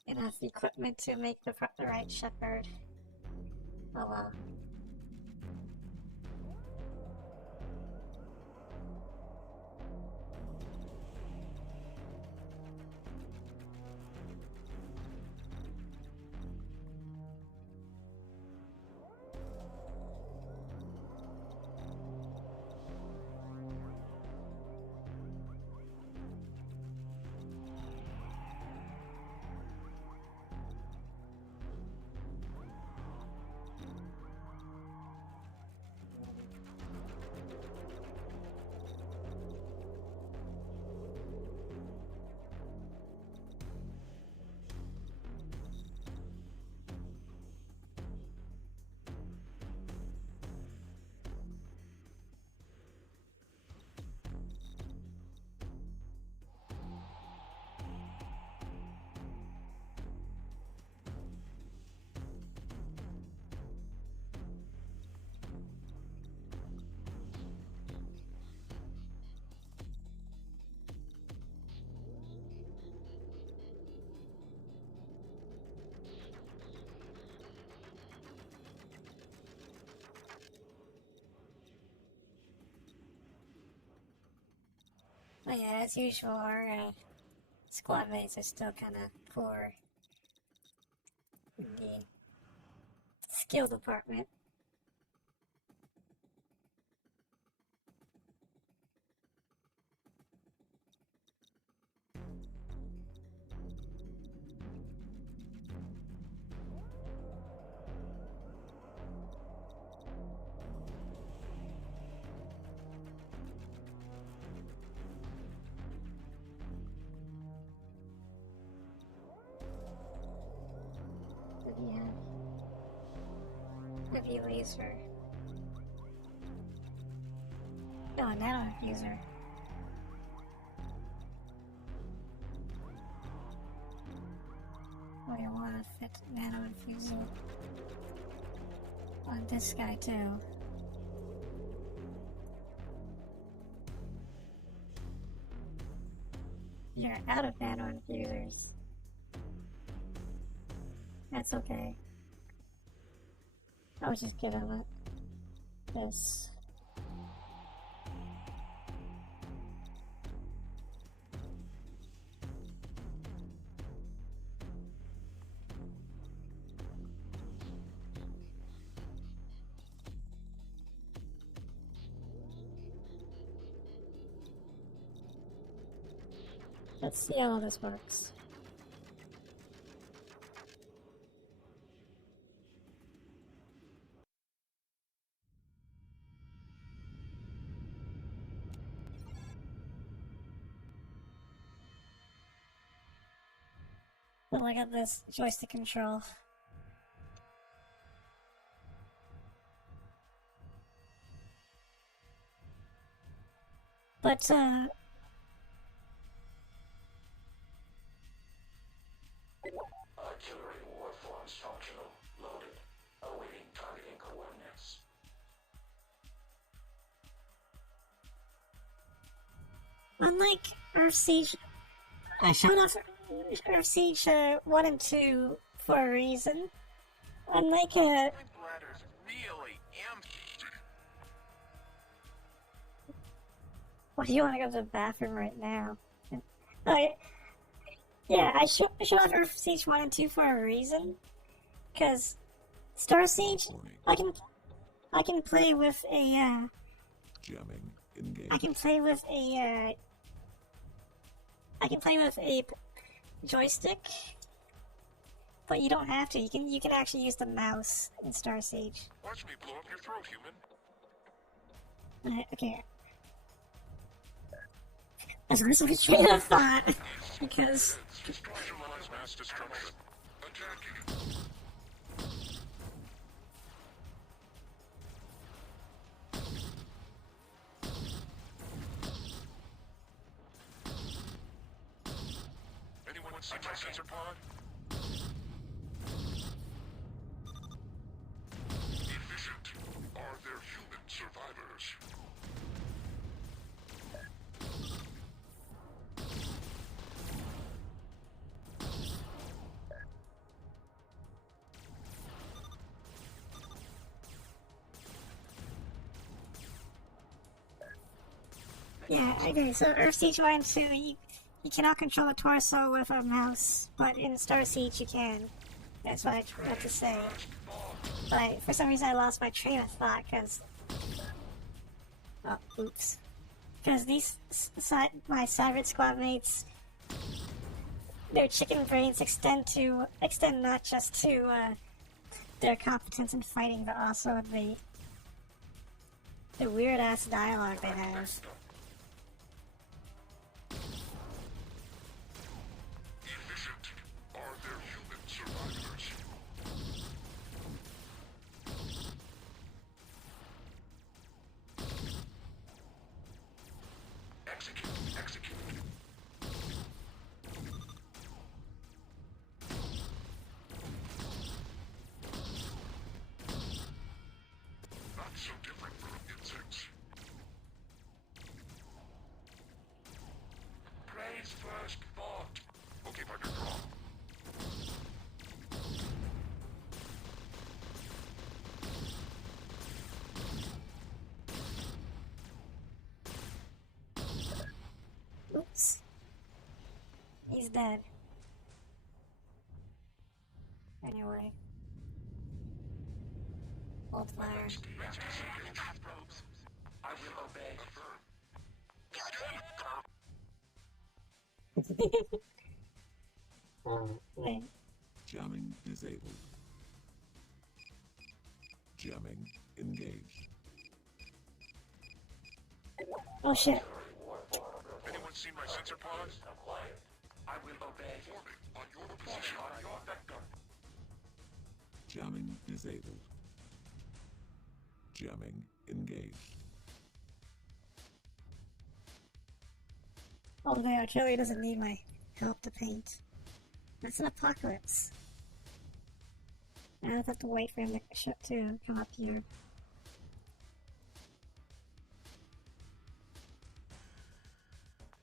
enough equipment to make the right shepherd. Oh well. Oh yeah, as usual, our squad mates are still kind of poor in the skill department. Yeah. Heavy laser. No, nano diffuser. Oh, you want to fit nano diffuser on this guy too. You're out of nano infusers. That's okay. I was just kidding on this. Let's see how this works. Well, I got this joystick control. But, Artillery war forms functional. Loaded. Awaiting targeting coordinates. unlike Earth Siege, I showed off Earth Siege 1 and 2 for a reason. Unlike, My bladder's really empty. well, you want to go to the bathroom right now? Oh, Yeah, I show off Earth Siege 1 and 2 for a reason. Because Starsiege, I can play with a, Jamming engaged. I can play with a, joystick. But you don't have to. You can actually use the mouse in Starsiege. Watch me blow up your throat, human. Okay. As long as I can train of thought, because Visualize mass destruction. Attacking. Anyone see my sensor pod? Efficient. Are there human survivors? yeah, I agree. So Earth Siege 1 and 2, you cannot control a torso with a mouse, but in Starsiege you can. That's what I tried to say. But for some reason I lost my train of thought, because... Oh, oops. Because my Cyber Squad mates, their chicken brains extend not just to their competence in fighting, but also the weird ass dialogue they have. Efficient. Are there human survivors? Execute. Execute. Not so different from insects. Praise first thought. Okay, partner, draw. Oops. He's dead. Anyway. Hold fire. I will obey. Wait. Jamming disabled. Jamming engaged. Oh shit. Anyone seen my sensor pod? I will obey. Forming on your position. On your vector. Jamming disabled. Jamming engaged. Oh, the artillery doesn't need my help to paint. That's an apocalypse. I don't have to wait for him to come up here.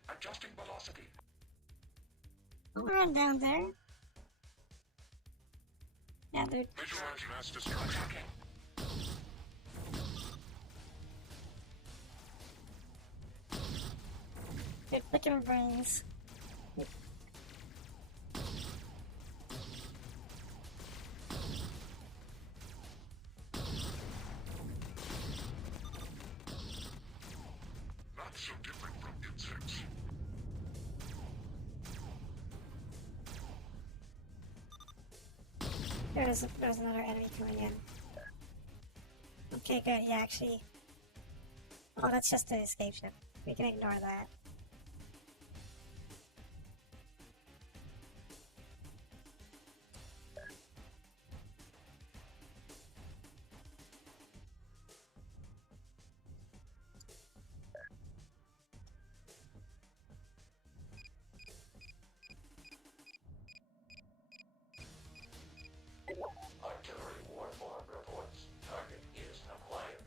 Adjusting velocity. Don't run down there. Yeah, they're Visualize mass destruction. flicking brains. Not so different from insects. There's another enemy coming in. Okay, good. Yeah, actually. Oh, that's just an escape ship. We can ignore that. Artillery warform reports. Target is acquired.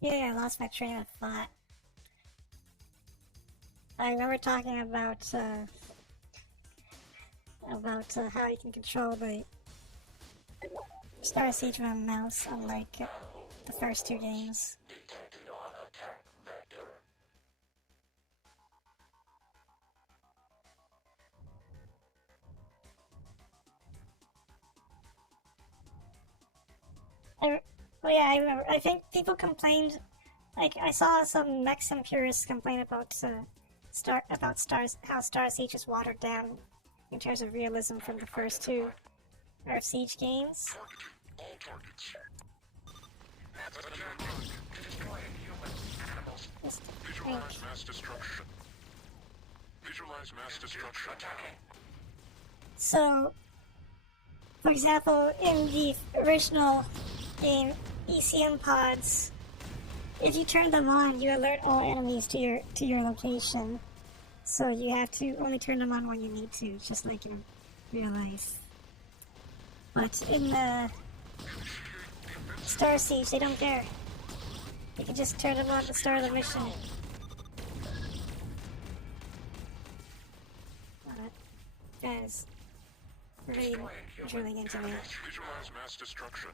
Yeah, I lost my train of thought. I remember talking about how you can control the Starsiege with a mouse, unlike the first two games. Detected Well, yeah, I remember. I think people complained. Like I saw some Mexican purists complain about stars, how Star Siege is watered down in terms of realism from the first two Earth Siege games. Targeting all targets. Destroying human animals. Just Visualize think. mass destruction. Visualize mass destruction. Attacking. So, for example, in the original game, ECM pods, if you turn them on, you alert all enemies to your location. So you have to only turn them on when you need to, just like in real life. But in the Star Siege, they don't care. You can just turn them on at the start of the mission. That is really drilling into me. Visualize mass destruction.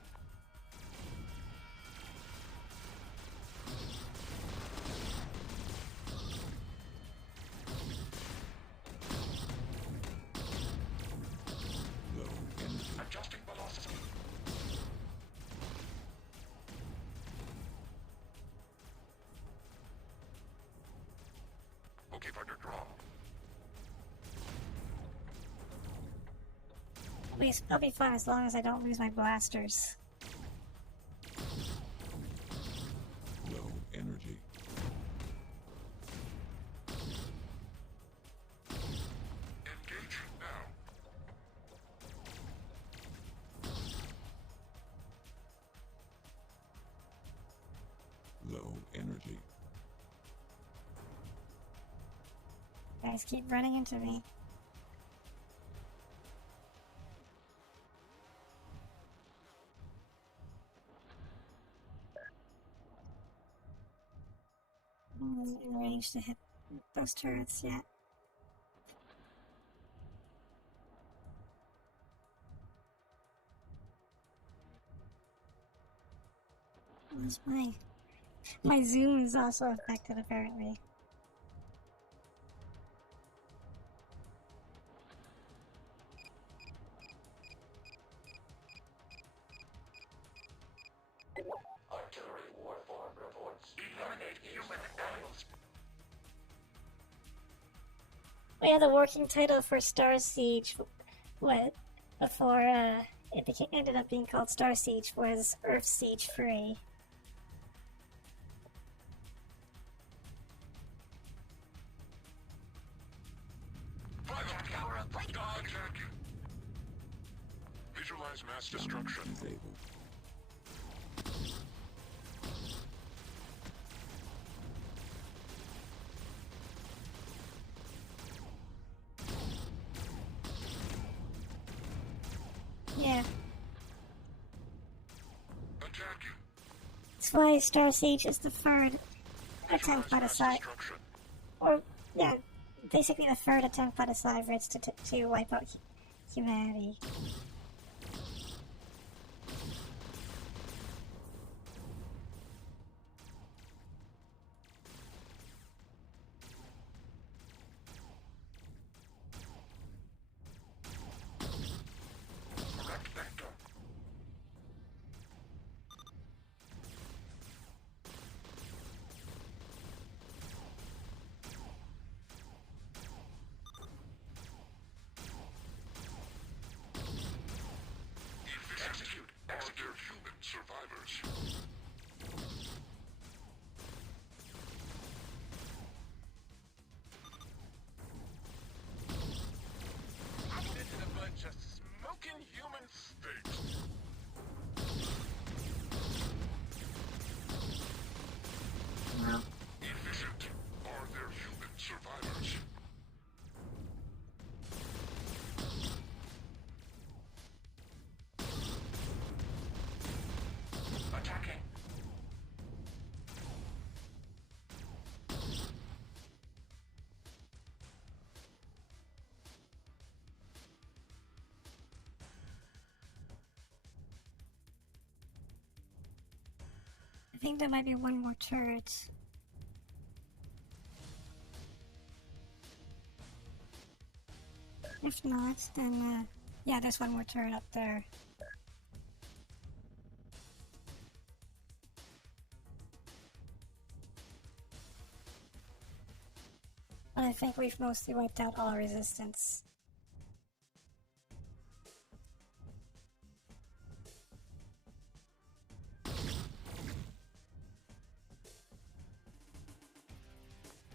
Low energy. Adjusting velocity. Okay, partner, draw. I'll be fine as long as I don't lose my blasters. Low energy. Engaging now. Low energy. Guys keep running into me. I'm not in range to hit those turrets yet. Where's my zoom is also affected apparently. Artillery warform reports. Eliminate human animals. Yeah, the working title for Star Siege, what before ended up being called Star Siege, was Earth Siege Free. Dodge. Visualize mass Jamming destruction. disabled. Yeah, Attacking. that's why Star Siege is the third attempt by the Mass side, destruction. or yeah, basically the third attempt by the Cyverids to wipe out humanity. Correct vector. Execute. Are there human survivors? This is a bunch of smoking human steaks. Well, Efficient. Are there human survivors? Attacking. I think there might be one more turret. If not, then yeah, there's one more turret up there. I think we've mostly wiped out all resistance.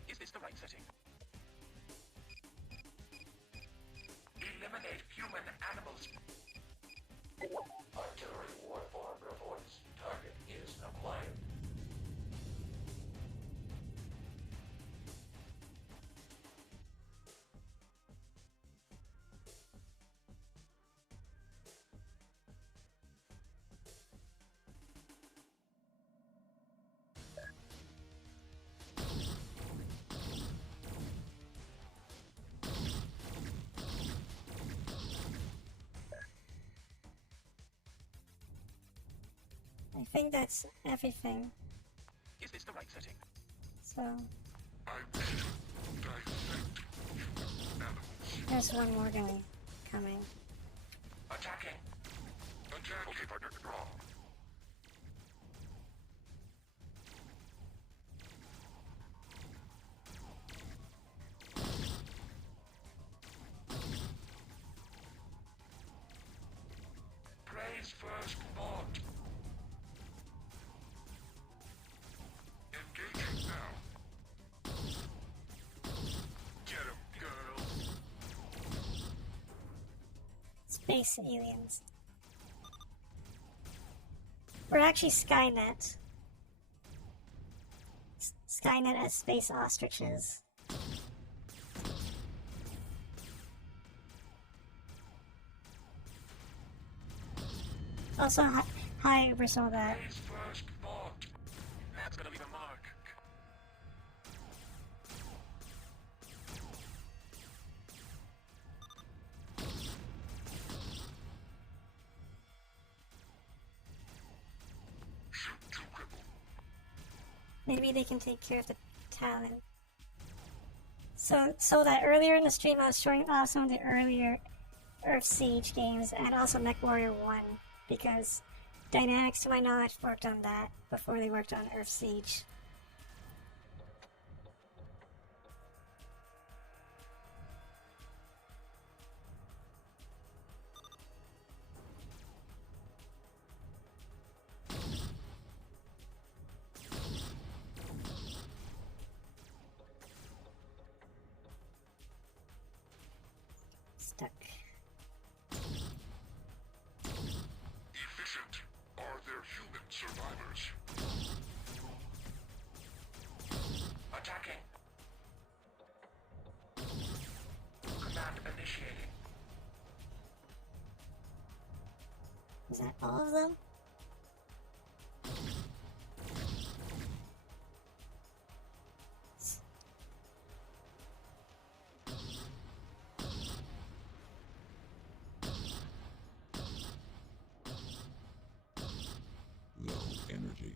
Is this the right setting? Eliminate human animals. Artillery warform reports. Target is acquired. I think that's everything. Is this the right setting? So, I wish to dissect human animals. there's one more guy coming. Attacking. Attack. Okay, partner. Wrong. Praise first bot. Engaging now. Get him, girl. Space aliens. We're actually Skynet. Skynet as space ostriches. Also, hi, oversaw that. Praise first bot. That's gonna leave a mark. Shoot to cripple. Maybe they can take care of the talent. So that earlier in the stream I was showing off some of the earlier Earth Siege games and also MechWarrior 1 because Dynamics, to my knowledge, worked on that before they worked on Earth Siege. Stuck. Efficient. Are there human survivors? Attacking. Command initiating. Is that all of them? Low energy.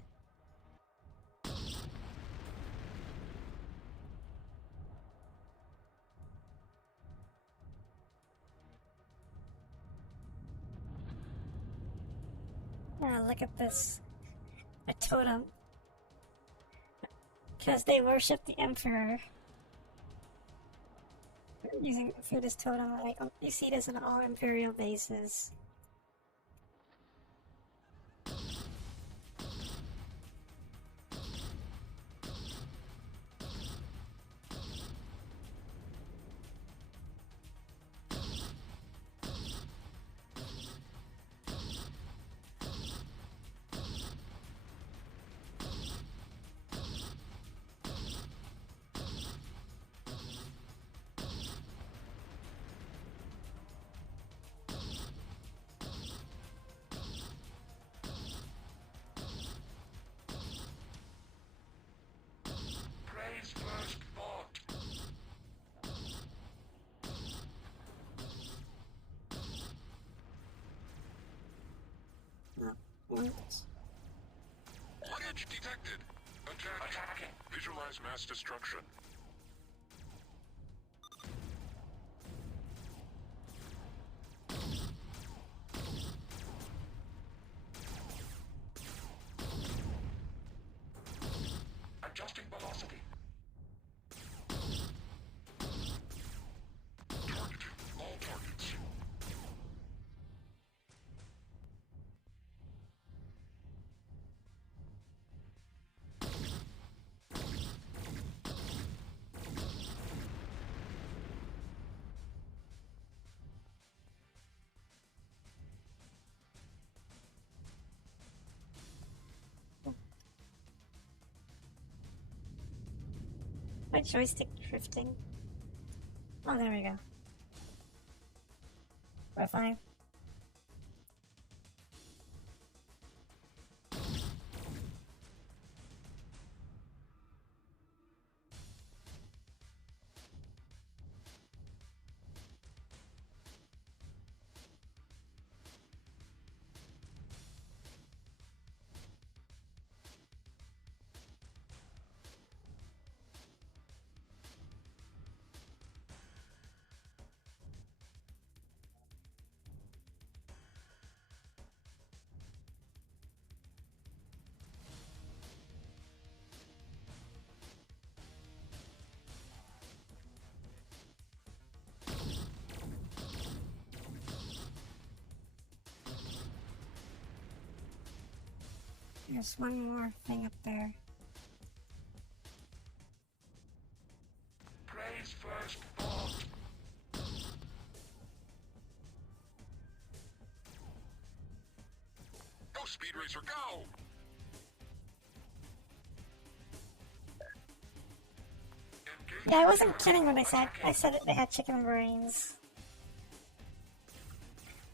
Oh, look at this. A totem. Because they worship the Emperor. Using for this totem, like you see this in all Imperial bases. Praise first bot. No. What? Blockage detected. Attack. Attacking. Visualize mass destruction. Adjusting velocity. my joystick drifting? Oh, there we go. We're fine. There's one more thing up there. Praise first thought. Go, Speed Racer, go! Yeah, I wasn't kidding when I said that they had chicken brains.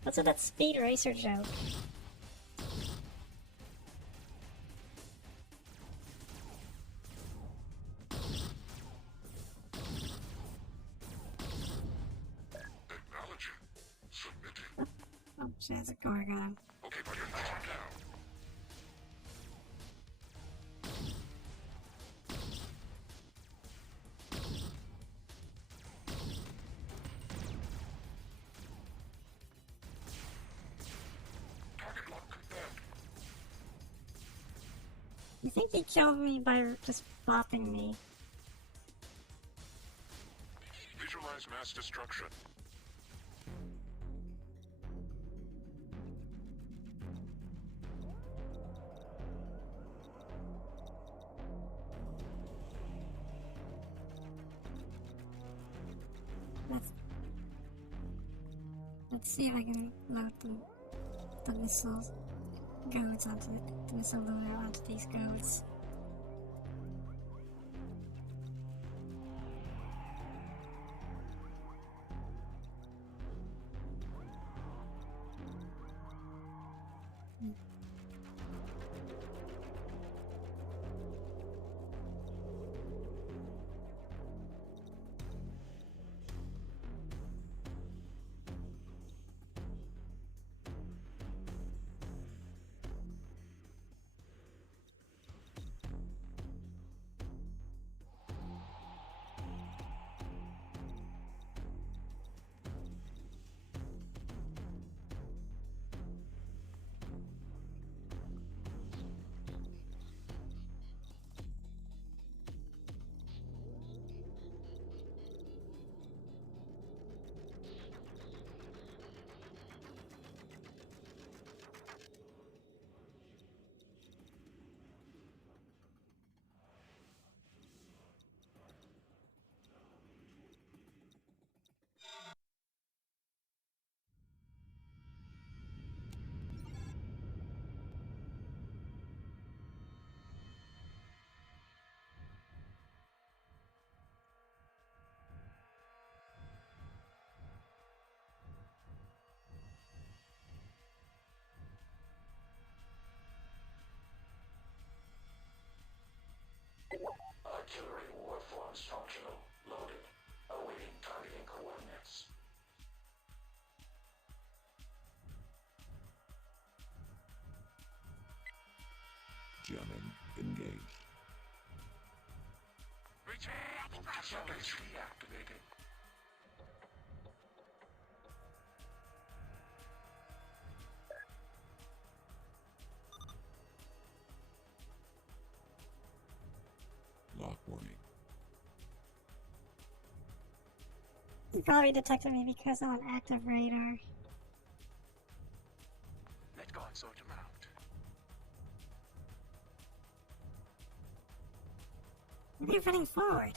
What's with that Speed Racer joke? Acknowledging. Submitting. Oh, shit, there's a Gorgon. Okay, buddy, that's on now. Target lock confirmed. You think he killed me by just bopping me? Visualize mass destruction. Let's see if I can load the missiles goads onto the missile loader onto these goads. Artillery war forms functional. Loaded. Awaiting targeting coordinates. Jamming engaged. Facilities reactivated. Lock warning. He probably detected me because I'm on active radar. Let God sort him out. We're running forward.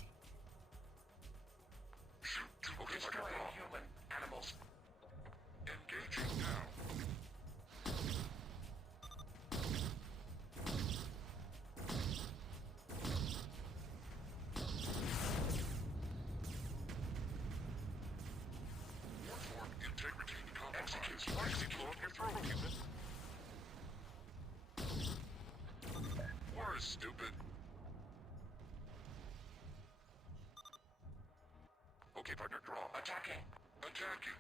Shoot to Destroy human animals. Engaging now. Okay, partner, draw. Attacking. Attacking.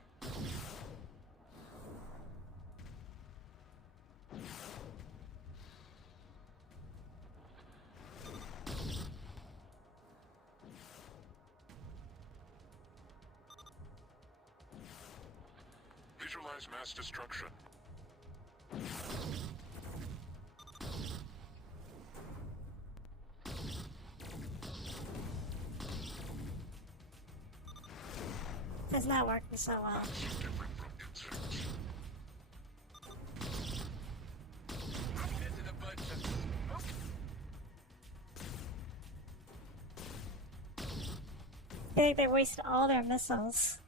Visualize mass destruction. It's not working so well. Different from insects. Emitted a bunch of smoke. I think they wasted all their missiles.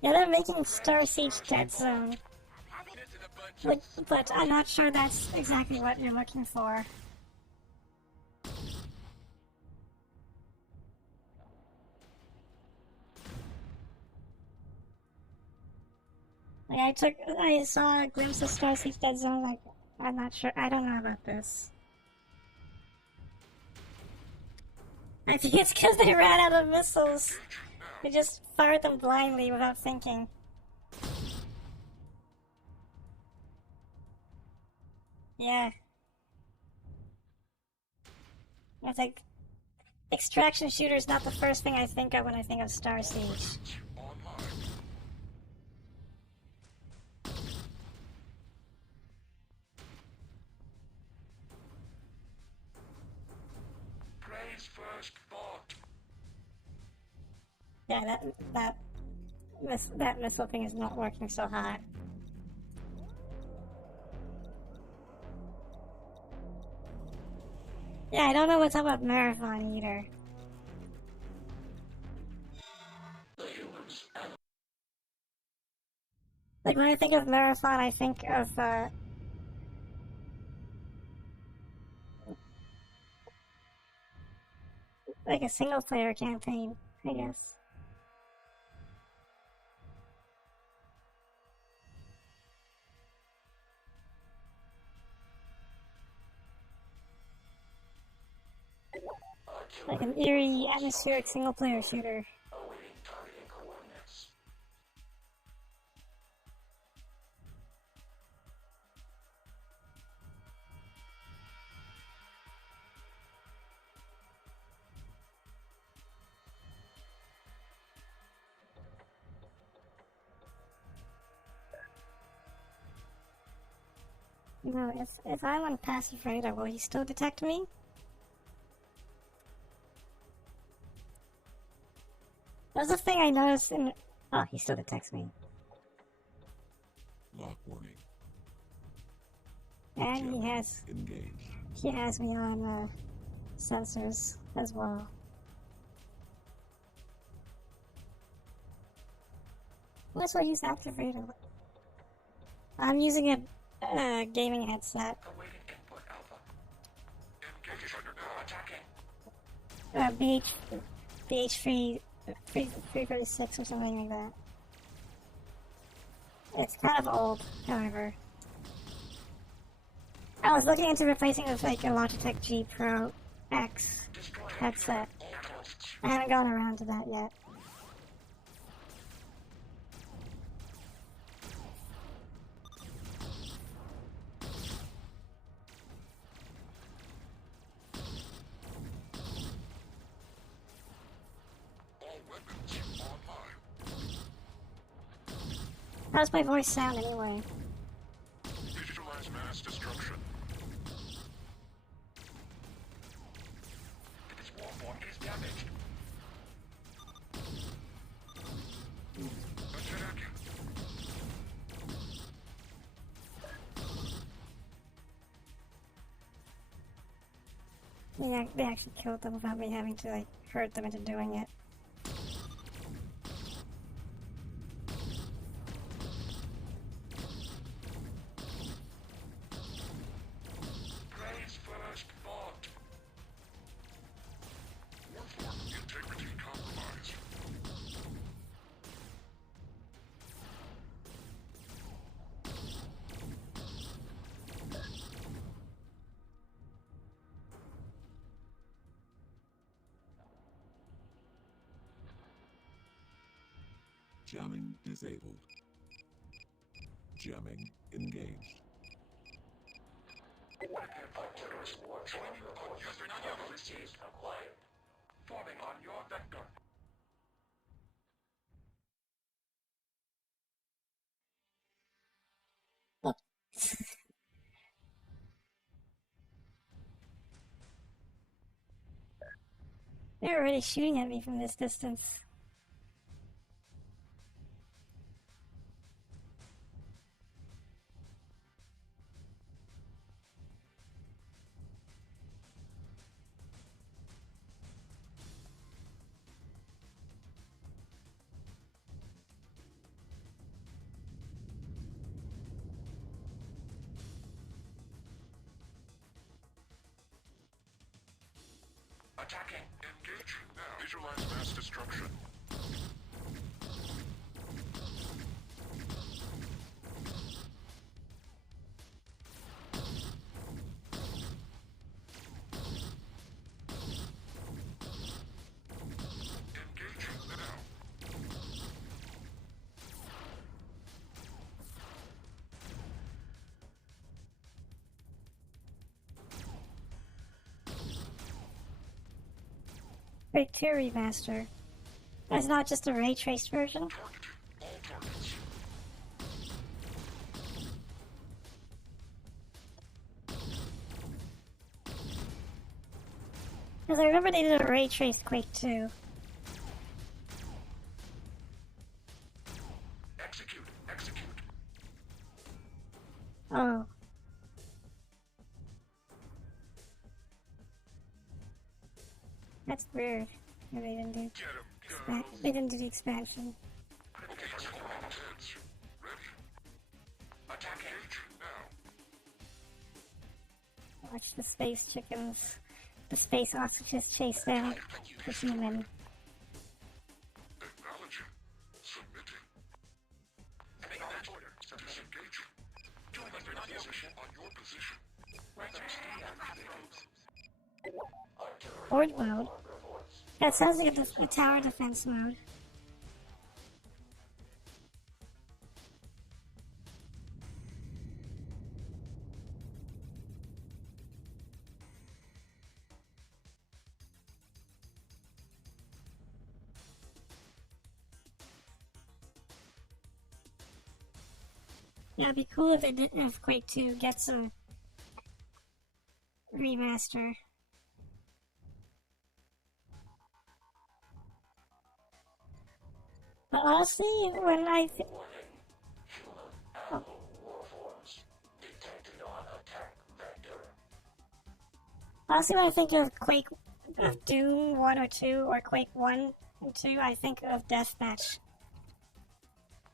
Yeah, they're making Starsiege Dead Zone, Emitted a bunch of but I'm not sure that's exactly what you're looking for. Like I saw a glimpse of Starsiege Dead Zone. Like, I'm not sure. I don't know about this. I think it's because they ran out of missiles. They just fired them blindly without thinking. Yeah. I think extraction shooter is not the first thing I think of when I think of Starsiege. online. Praise first bot. Yeah, that missile thing is not working so hot. Yeah, I don't know what's up with Marathon either. The humans and Like when I think of Marathon, I think of like a single player campaign, I guess. Like an eerie, atmospheric single player shooter. awaiting targeting coordinates. No, if I'm on passive radar, will he still detect me? That was the thing I noticed in. Oh, he still detects me. Lock warning. And Gemini engaged. he has me on sensors as well. Let's well use active radar. I'm using a gaming headset. Awaiting input alpha. Engage partner now. Attacking. BH 336 or something like that. It's kind of old, however. I was looking into replacing it with like a Logitech G Pro X headset. I haven't gone around to that yet. All weapons online. How's my voice sound anyway? Visualize mass destruction. This warform is damaged. Attacking. Yeah, they actually killed them without me having to like hurt them into doing it. Praise first bot. Warform integrity compromised. Jamming disabled. Jamming engaged. Artillery warship reports have received acquired. Forming on your vector. Look. They're already shooting at me from this distance. Attacking. Engaging now. Visualize mass destruction. Engaging now. Quake 2 remaster. It's not just a ray traced version. Targeting all targets. Because I remember they did a ray traced Quake 2. Execute. Execute. Oh. That's weird. No, they didn't do. Get him. They didn't do the expansion. Okay, heads. Ready. Attacking. Engaging now. Watch the space chickens, the space ostriches chase down the human. Acknowledging. Submitting. Acknowledge order. Disengaging. Join under position on your position. Horde mode? That sounds like a tower defense mode. Yeah, it'd be cool if if Quake 2 gets a remaster. But honestly, when I honestly, when I think of Quake, of Doom 1 or 2, or Quake 1 and 2, I think of Deathmatch.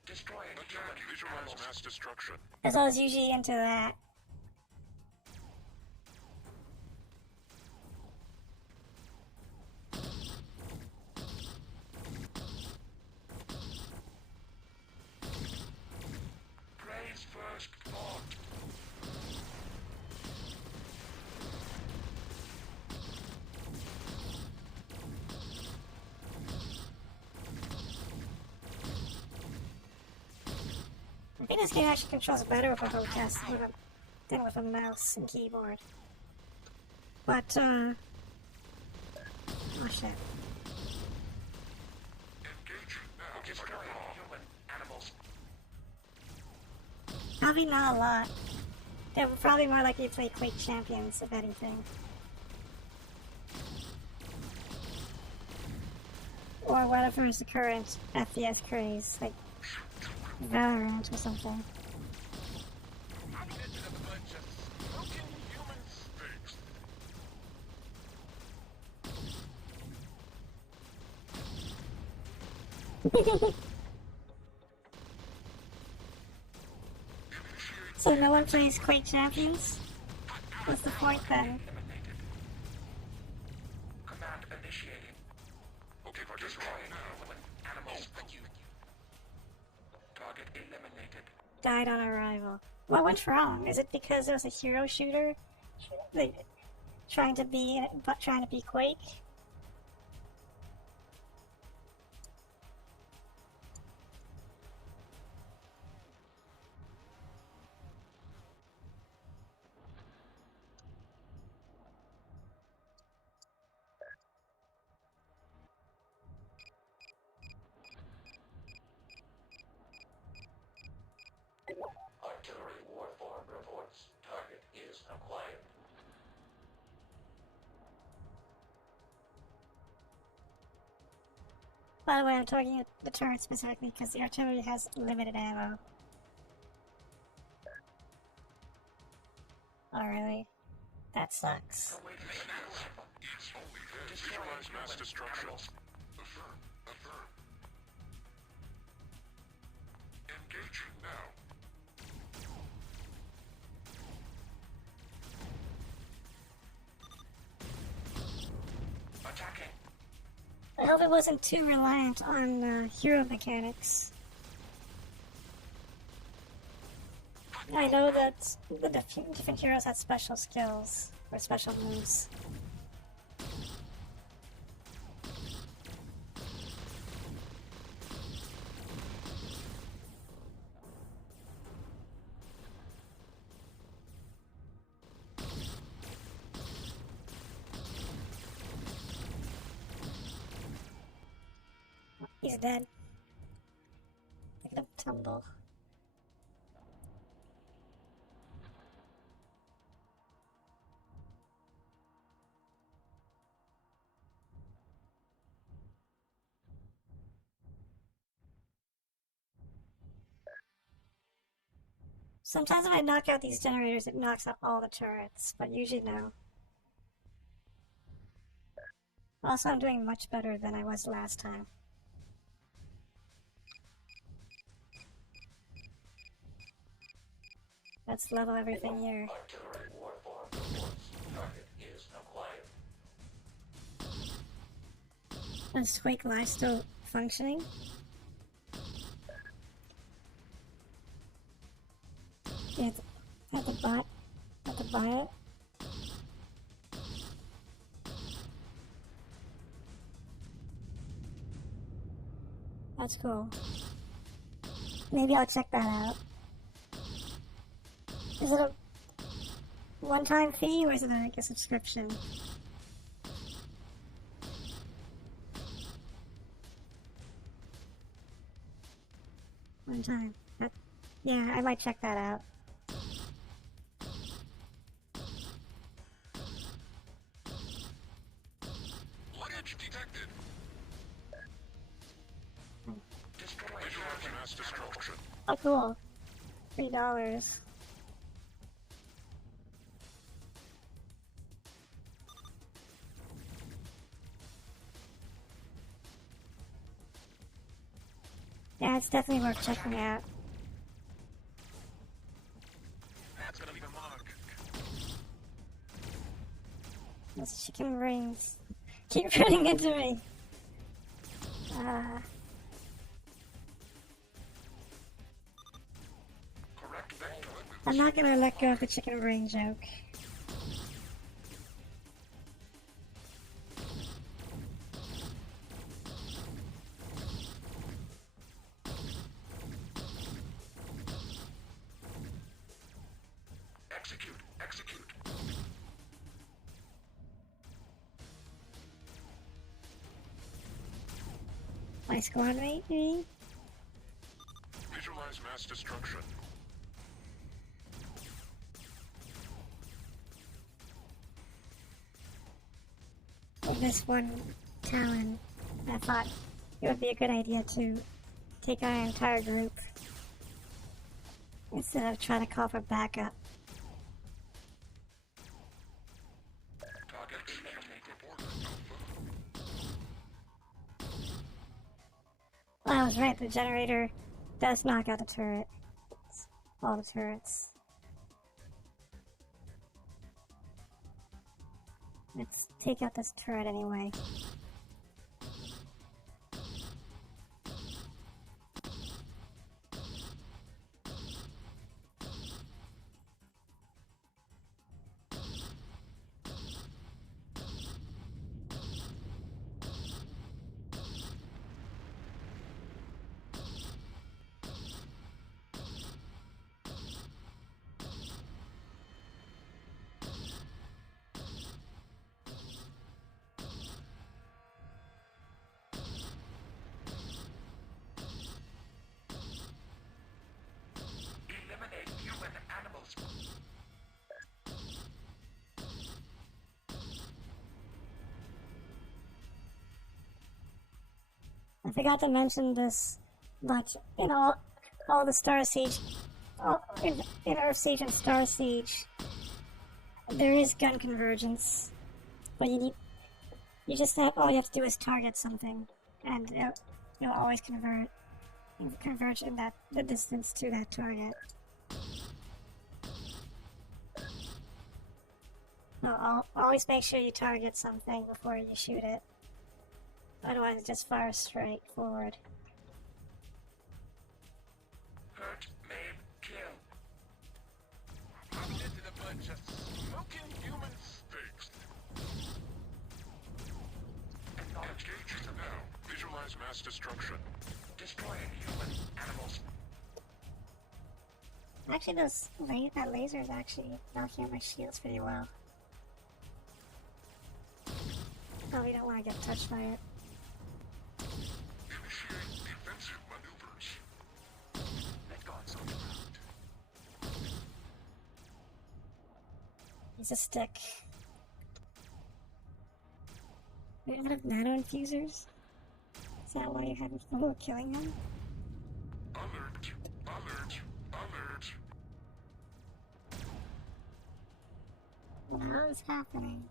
Destroying attack. Visualize mass destruction. As I was usually into that. Praise first thought. I think this game actually controls better with a broadcast than with a mouse and keyboard. But, oh shit. Engaging now. Destroying human animals. Probably not a lot. They're probably more likely to play Quake Champions, if anything. Or whatever is the current FPS craze, like Valorant or something. Into the bunch of smoking human sphinx. So no one plays Quake Champions? What's the point then? Command initiating. Okay, destroying human animals. Target eliminated. Died on arrival. What went wrong? Is it because it was a hero shooter? Like, trying to be Quake? By the way, I'm targeting the turret specifically because the artillery has limited ammo. Oh, really? That sucks. It's only visualize mass destruction. Affirm. Affirm. Engaging now. Attacking. I hope it wasn't too reliant on hero mechanics. I know that the different heroes had special skills or special moves. He's dead. Look at him tumble. Sometimes when I knock out these generators, it knocks out all the turrets, but usually no. Also, I'm doing much better than I was last time. Let's level everything here. Artillery warform reports. Target is acquired. Is Quake Live still functioning? Yeah, I have to buy it. That's cool. Maybe I'll check that out. Is it a one-time fee or is it like a subscription? One time. Yeah, I might check that out. Linkage detected. Visualize mass destruction. Oh, cool. $3. Yeah, it's definitely worth checking out. That's gonna leave a mark. Those chicken rings keep running into me. Correct vector. I'm not gonna let go of the chicken ring joke. Execute. Execute. My squad mate, you mean? Visualize mass destruction. With this one talent, I thought it would be a good idea to take our entire group instead of trying to call for backup. Target report. Well, I was right, the generator does knock out the turret. All the turrets. Let's take out this turret anyway. I forgot to mention this, but in all the Starsiege, in Earthsiege and Starsiege, there is gun convergence, but you just have, all you have to do is target something, and it'll always converge in the distance to that target. Always make sure you target something before you shoot it. Otherwise, it just fires straight forward. Hurt, maim, kill. I'm into a bunch of smoking human steaks. Engaging now. Visualize mass destruction. Destroying human animals. Actually, that laser is actually knocking out my shields pretty well. Probably don't want to get touched by it. Initiate defensive maneuvers. Let guards on the ground. He's a stick. Are you out of nano infusers? Is that why you're having trouble killing him? Alert! Alert! Alert! What is happening?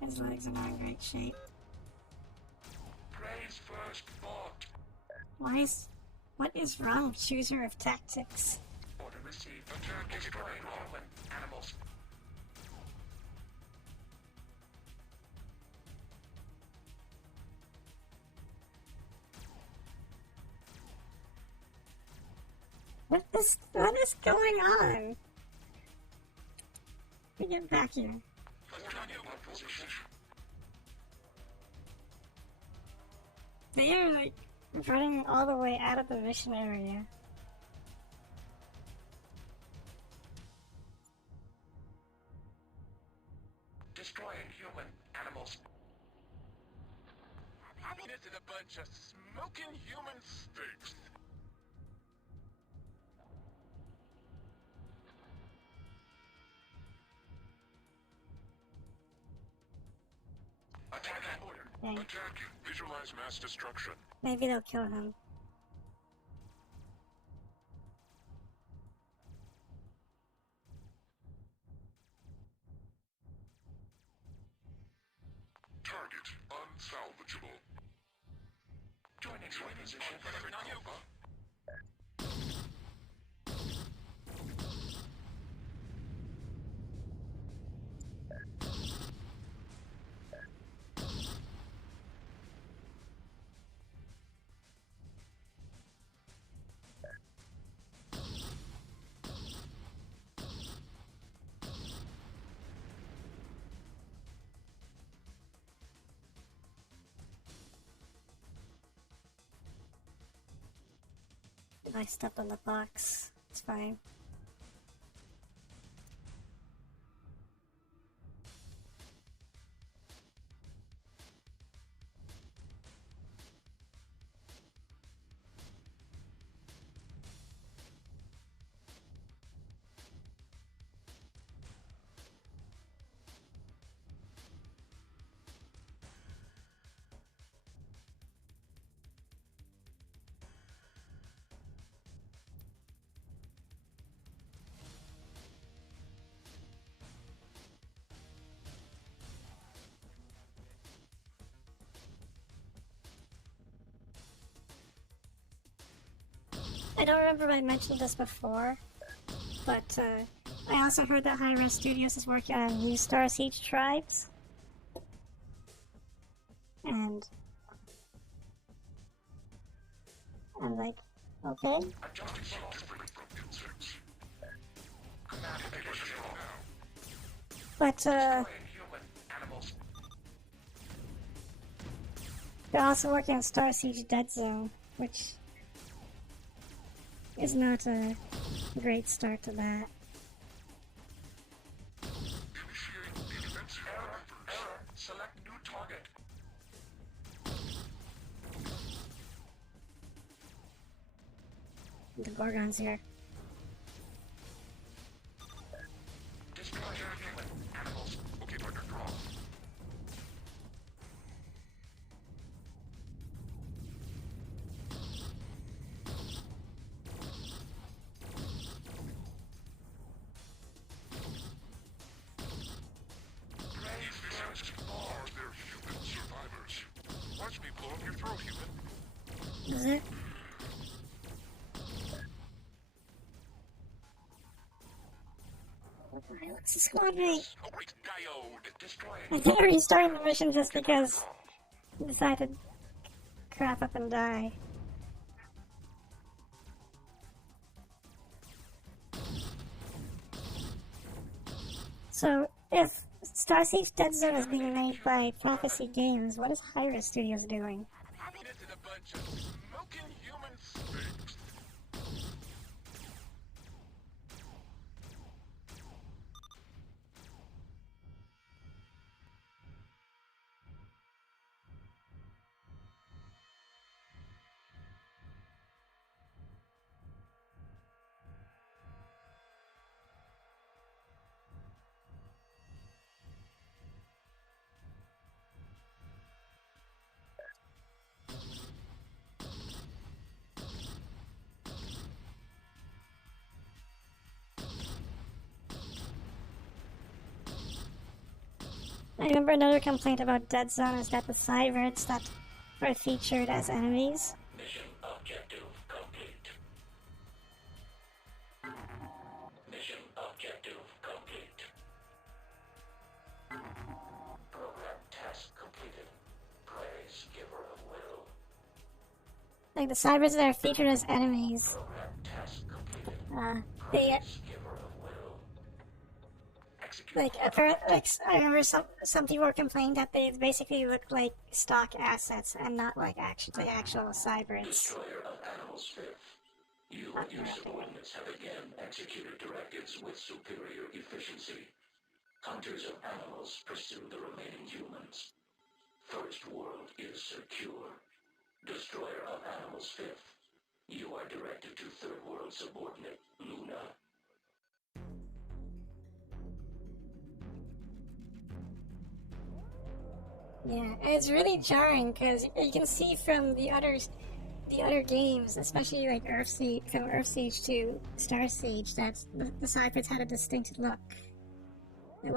His legs are not in great shape. Praise first bought. What is wrong with Chooser of Tactics? Order received. Destroying human animals. What is going on? We get back here. They are like running all the way out of the mission area. Destroying human animals. I'm into a bunch of smoking human steaks. Attack order. Dang. Attack. Visualize mass destruction. Maybe they'll kill him. Target unsalvageable. Joining your position. I stepped on the box. It's fine. I don't remember if I mentioned this before, but I also heard that Hi-Res Studios is working on new Starsiege tribes. And I'm like, okay. Adjusting slots free from insects. Command position now. But Destroying human animals. they're also working on Starsiege Dead Zone, which is not a great start to that. Initiate defensive Error. maneuvers. Error. Select new target. The Gorgon's here. Destroying human animals. Okay, partner, draw. human. Is it? What's the squad rate? Scorpic diode destroyed. I think I restarted the mission just because I decided to crap up and die. So, if Starsiege Dead Zone is being made by Prophecy Games, what is Hyra Studios doing? I'm into the bunch of smoking human sphinx. I remember another complaint about Dead Zone is that the cyberds that are featured as enemies. Mission objective complete. Mission objective complete. Program task completed. Praise giver of will. Like the cyberds that are featured as enemies. Program task completed. They Praise giver of will. like I remember some people were complaining that they basically look like stock assets and not like actual cyberds. Destroyer of Animals Fifth. You and your subordinates have again executed directives with superior efficiency. Hunters of animals pursue the remaining humans. First world is secure. Destroyer of Animals Fifth. You are directed to third world subordinate Luna. Yeah, and it's really jarring because you can see from the other games, especially like from Earthsiege to Starsiege, that the cyberds had a distinct look. They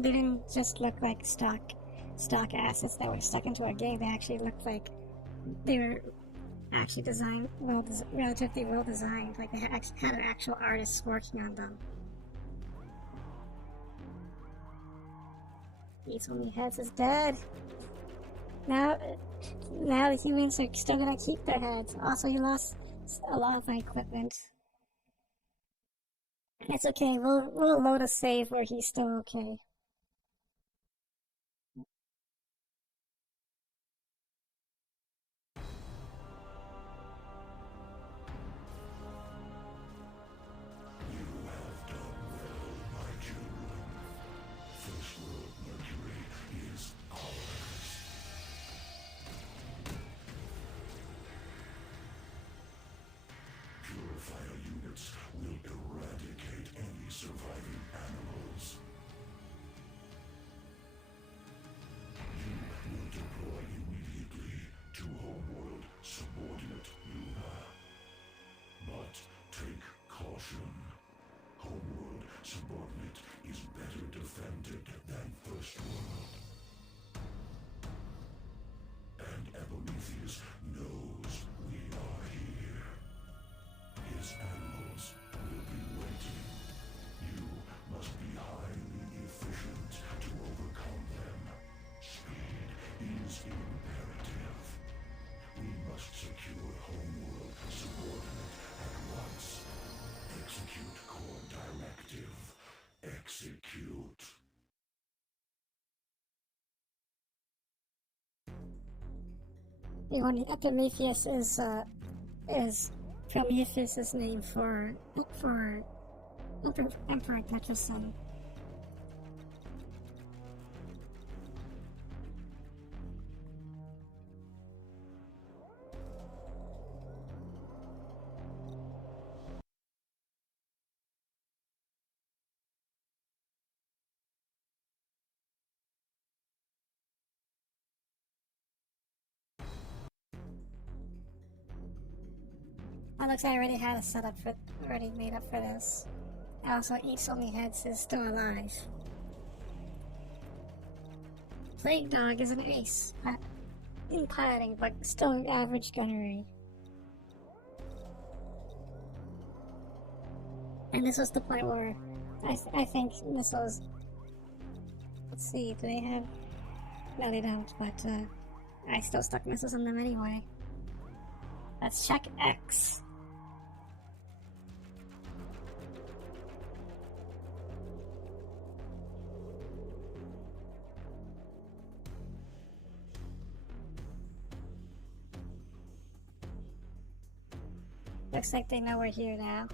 didn't just look like stock assets that were stuck into a game. They actually looked like they were actually relatively well designed. Like they had actual artists working on them. Each one of the heads is dead. Now the humans are still gonna keep their heads. Also, he lost a lot of my equipment. It's okay. We'll load a save where he's still okay. Purifier units will eradicate any surviving animals. You will deploy immediately to Homeworld Subordinate Luna. But take caution. Homeworld Subordinate is better defended than First World. And Epimetheus knows we are here. His animals will be waiting. You must be highly efficient to overcome them. Speed is imperative. We must secure Homeworld Subordinate at once. Execute core directive. Execute. Epimetheus is Prometheus' name for Emperor Peterson. It looks like I already had a setup already made up for this. Also, Eat So Many Heads is still alive. Plague Dog is an ace. in piloting, but still average gunnery. And this was the point where I think missiles. Let's see, do they have? No, they don't. But I still stuck missiles on them anyway. Let's check X. Looks like they know we're here now.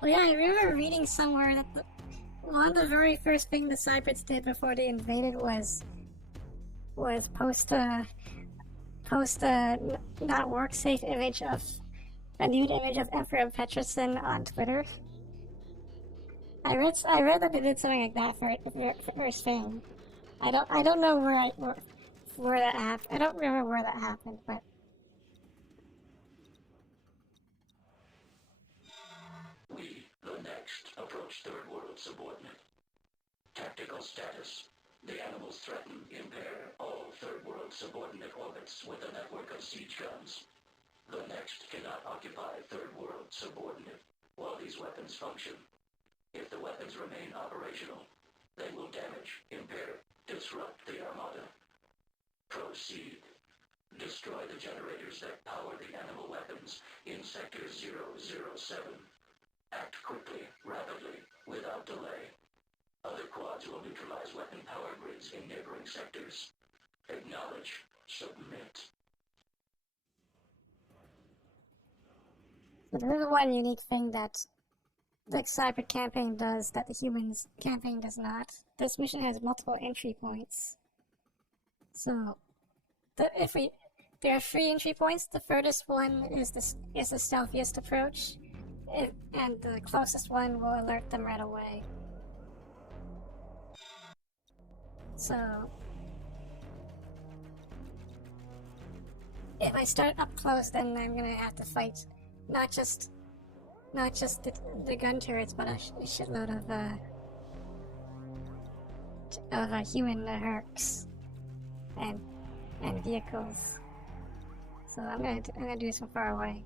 Well, yeah, I remember reading somewhere that one of the very first things the Cypriots did before they invaded was post a not work safe image of a nude image of Emperor Peterson on Twitter. I read that they did something like that for first thing. I don't know where that happened. I don't remember where that happened, but We, the next, approach Third World subordinate. Tactical status. The animals threaten, impair all Third World subordinate orbits with a network of siege guns. The next cannot occupy Third World subordinate while these weapons function. If the weapons remain operational, they will damage, impair, disrupt the Armada. Proceed. Destroy the generators that power the animal weapons in Sector 007. Act quickly, rapidly, without delay. Other quads will neutralize weapon power grids in neighboring sectors. Acknowledge. Submit. but there is one unique thing that the Cyber campaign does that the Humans campaign does not. This mission has multiple entry points. So, there are 3 entry points. The furthest one is the stealthiest approach, and the closest one will alert them right away. So, if I start up close, then I'm gonna have to fight not just the gun turrets, but a shitload of human hercs and vehicles. So I'm gonna do this from far away.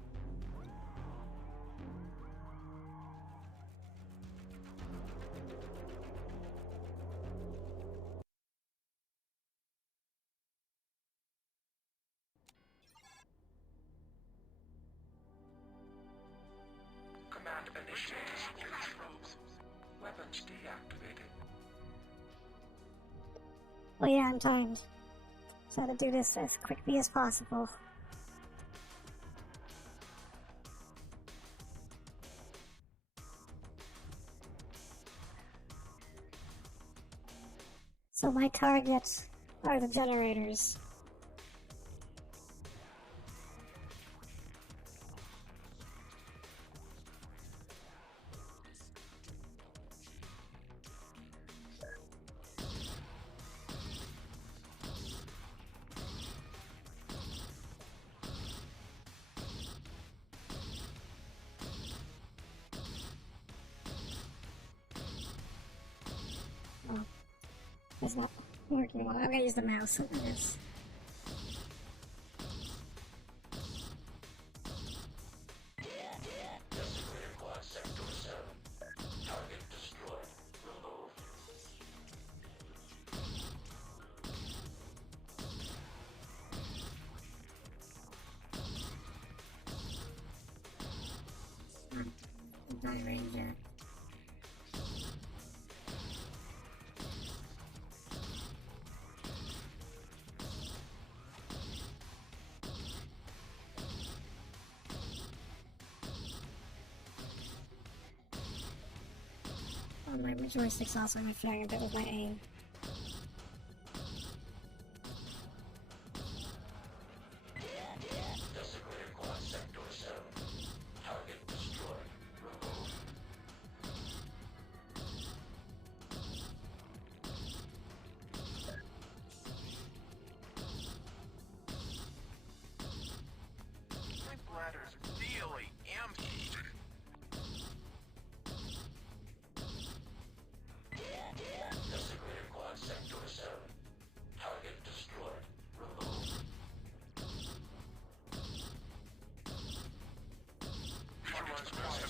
Command initiated security probes. Weapons deactivated. Well, yeah, I'm timed. So I have to do this as quickly as possible. So my targets are the generators. Oh, it's not working well. I'm gonna use the mouse for this. Desecrated quad sector 7. Target destroyed. Remove. My ranger. Oh, my joystick's also interfering a bit with my aim. Desecrated quad sector 7. Target destroyed. Remove. My bladder's really empty.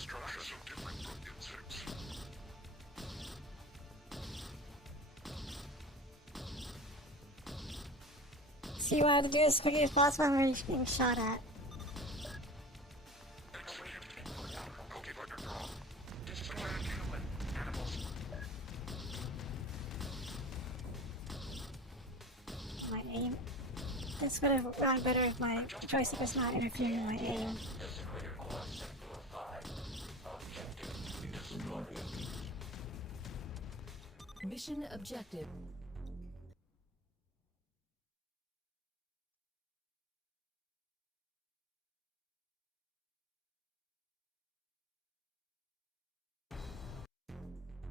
structure so different from insects. So you wanted to do as quickly as possible when you're being shot at. Okay, partner, draw. Destroy human animals. My aim. This would have gone better if my joystick was not interfering with my aim. Mission objective.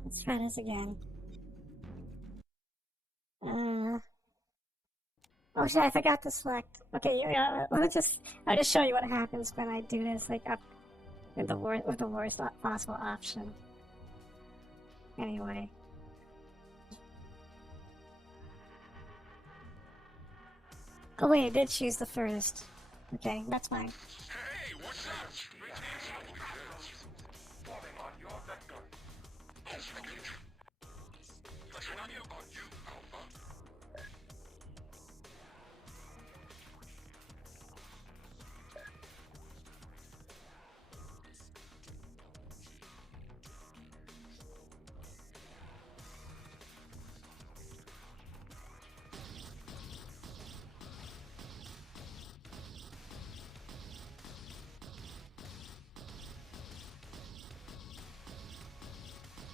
Let's try this again. Oh shit, I forgot to select. Okay, I'll just show you what happens when I do this, like up with the worst possible option. Anyway. Oh wait, I did choose the furthest. Okay, that's fine. Hey, what's up? Falling on your vector. Execute. Pressure on you, Alpha.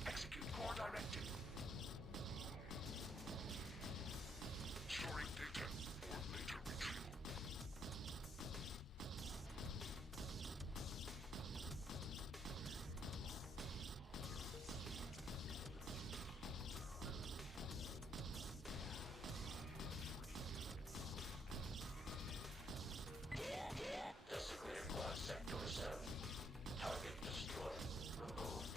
Execute core directive. Storing data for later retrieval. Desecrated Quad Sector 7. Target destroyed. Removed.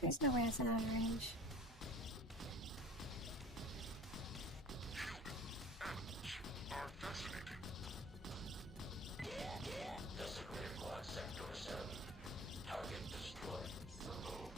There's no way it's out of range. Animals are fascinating. Desecrated Quad Sector 7. Target destroyed. Removed.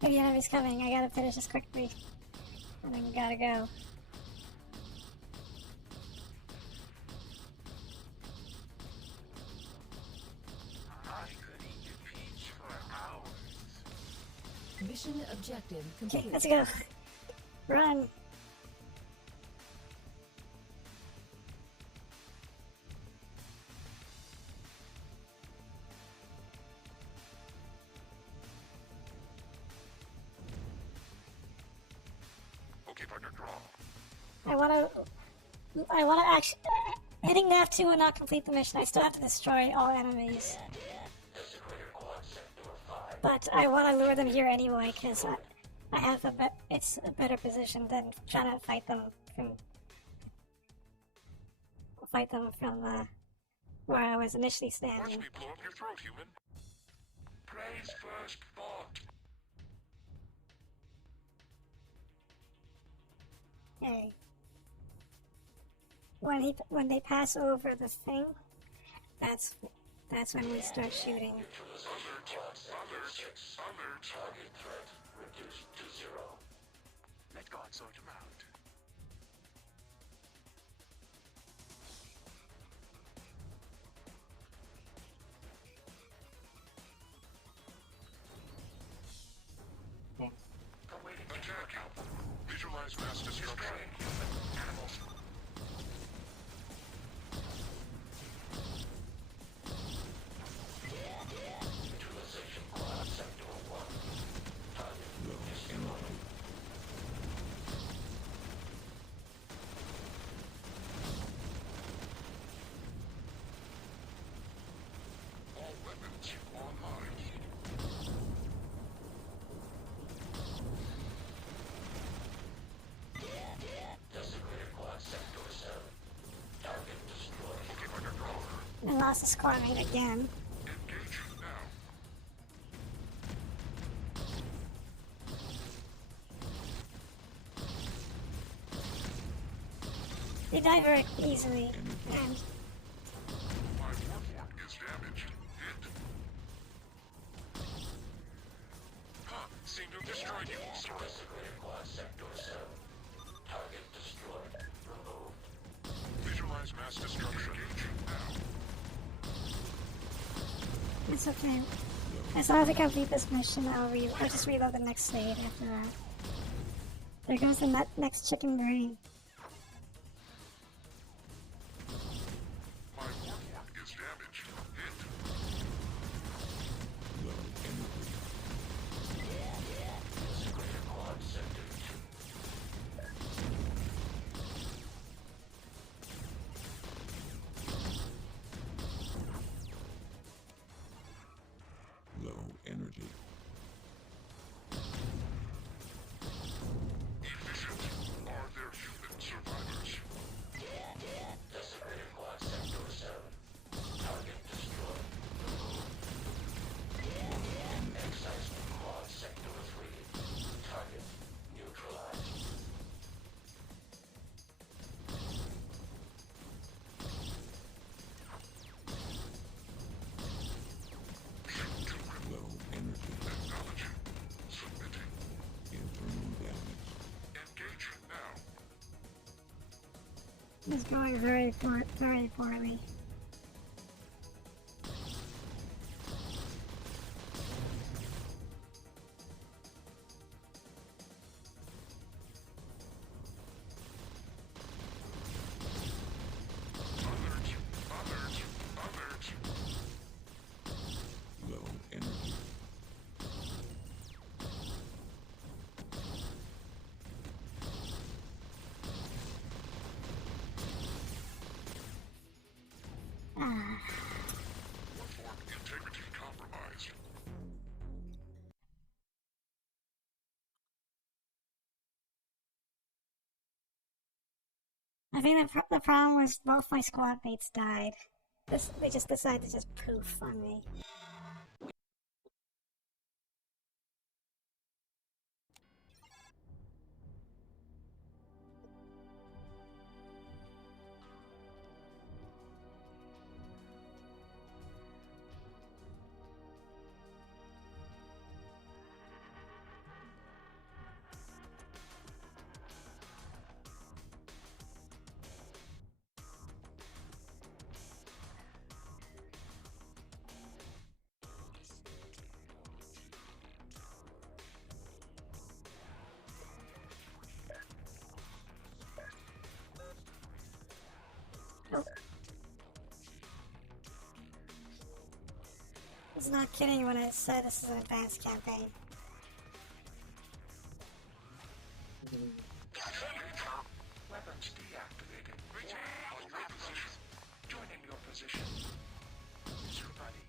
The enemy's coming. I gotta finish this quickly. And then gotta go. I could eat a peach for hours. Mission objective Okay, complete. let's go. Run. Okay, partner, draw. I wanna actually. Hitting the F2 will not complete the mission. I still have to destroy all enemies. Desecrated Quad Sector 5. But I wanna lure them here anyway, because I have it's a better position than trying to fight them from where I was initially Watch standing. me blow up your throat, human. Praise first thought. Hey. When they pass over the thing, that's when we start shooting. Alert. Target threat reduced to 0. Let God sort him out. Okay. Awaiting attack. Visualize mass destruction. Human animals. Utilization Quad Sector 1. Target destroyed. lost a squad mate again. Engaging now. They die very easily, and My warfort is damaged. Hit. Huh, seem to have destroyed you. Sorry. Desecrated quad sector 7. Target destroyed. Removed. Visualize mass destruction. Engaging now. it's okay. As long as I complete this mission, I'll just reload the next save after that. There goes the next chicken brain. My warfort is damaged. Hit. Desecrated quad sector 2. Low energy. Efficient. Are there human survivors? Desecrated quad sector 7. Target destroyed. Removed. Excise quad sector 3. Target neutralized. Shoot to cripple. Low energy. Acknowledging. Submitting. Internal damage. Engaging now. It's going very poorly. Alert. Alert. Alert. Low energy. Warfort integrity compromised. I think the problem was both my squad mates died. They just decided to just poof on me. I was not kidding when I said this is an advanced campaign. Weapons deactivated. Greeting. On your position. Joining your position. Sir buddy.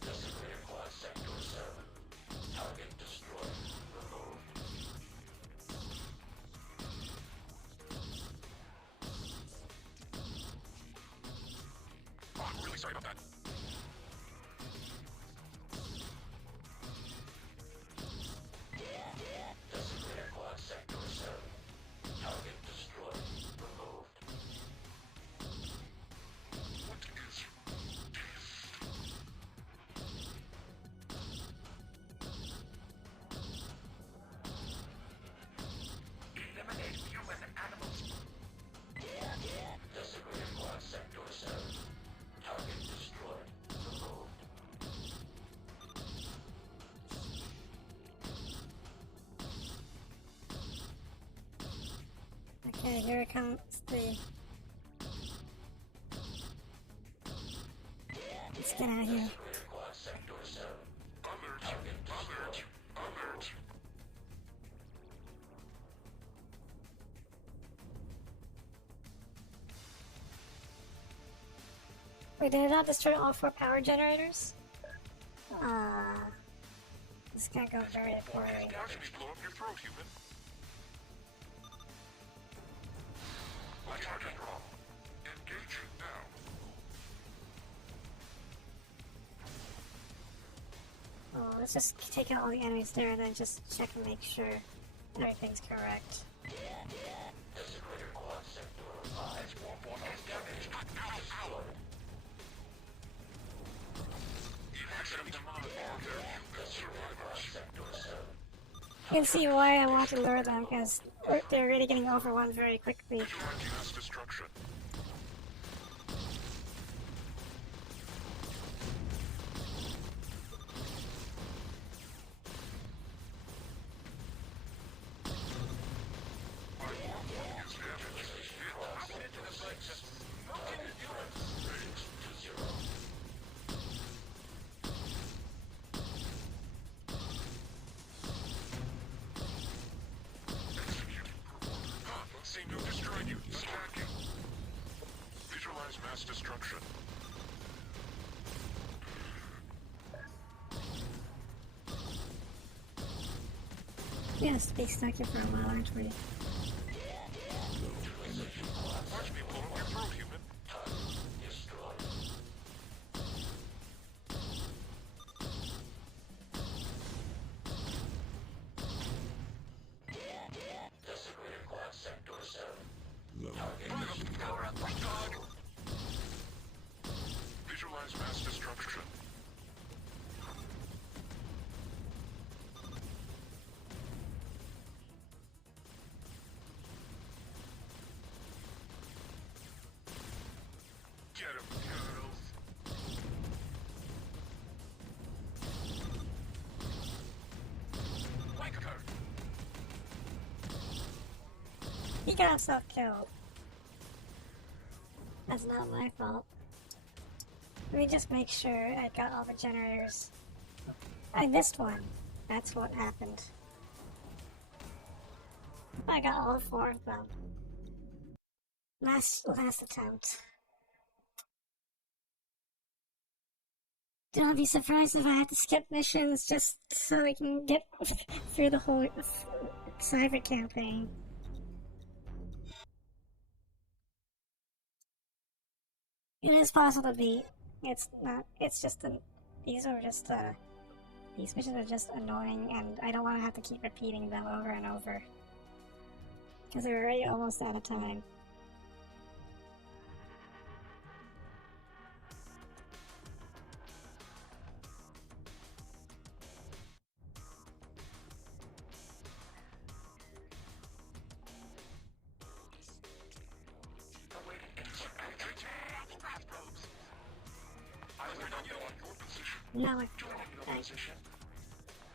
Desecrated quad sector 7. Target destroyed. Removed. Oh, I'm really sorry about that. Desecrated quad sector 7. Target destroyed. Removed. What is this? Eliminate human animals. Desecrated quad sector 7. Target destroyed. Removed. Okay, here comes the... Let's get out of here. Desecrated quad sector 7. Alert. Target Alert. destroyed. Alert. Wait, did it not destroy all 4 power generators? This can't go very poorly. Watch me blow up your throat, human. My target wrong. Engaging now. Oh, let's just take out all the enemies there and then just check and make sure everything's correct. Desecrator quad sector 5 has damage. Destroyed. You can see why I want to lure them, because they're really getting overwhelmed very quickly. Mass destruction. Seem to have destroyed you. Attacking. Visualize mass destruction. We're gonna be stuck here for a while, aren't we? Watch me blow up your throat, human. Destroyed. Desecrator quad sector 7. Power up, my god! Visualize mass destruction. Get him, girls. Like her. He got himself killed. That's not my fault. Let me just make sure I got all the generators. I missed one. That's what happened. I got all 4 of them. Last attempt. Don't be surprised if I have to skip missions just so we can get through the whole cyber campaign. It is possible to beat. It's not. It's just these missions are just annoying, and I don't want to have to keep repeating them over and over because we're already almost out of time. No, Position.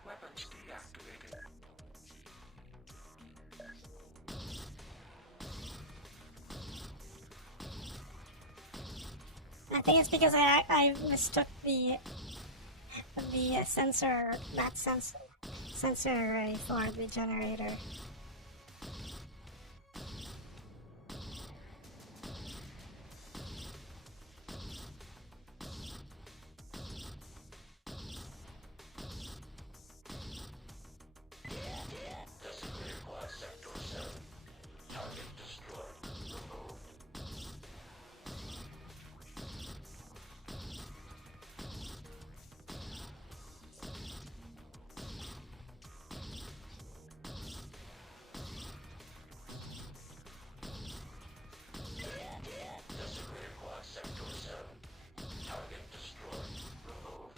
Weapons deactivated. I think it's because I mistook the sensor, that sensor array for the generator. Desecrator quad sector 7. Target destroyed. Removed. Desecrator quad sector 7. Target destroyed. Removed.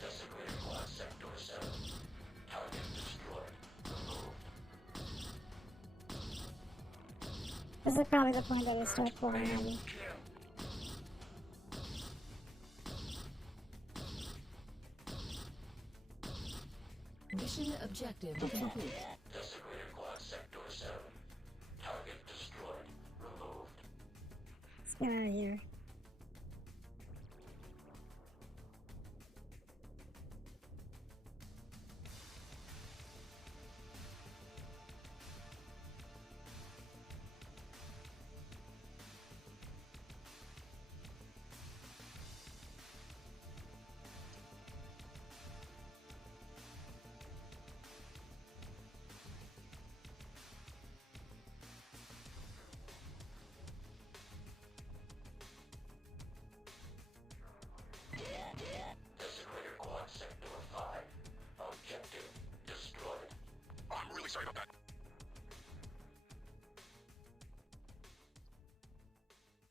Desecrator quad sector 7. Target destroyed. Removed. This is probably the point that you start pulling in. Mission objective complete. Desecrator quad sector 7. Target destroyed. Removed. Let's get out of here.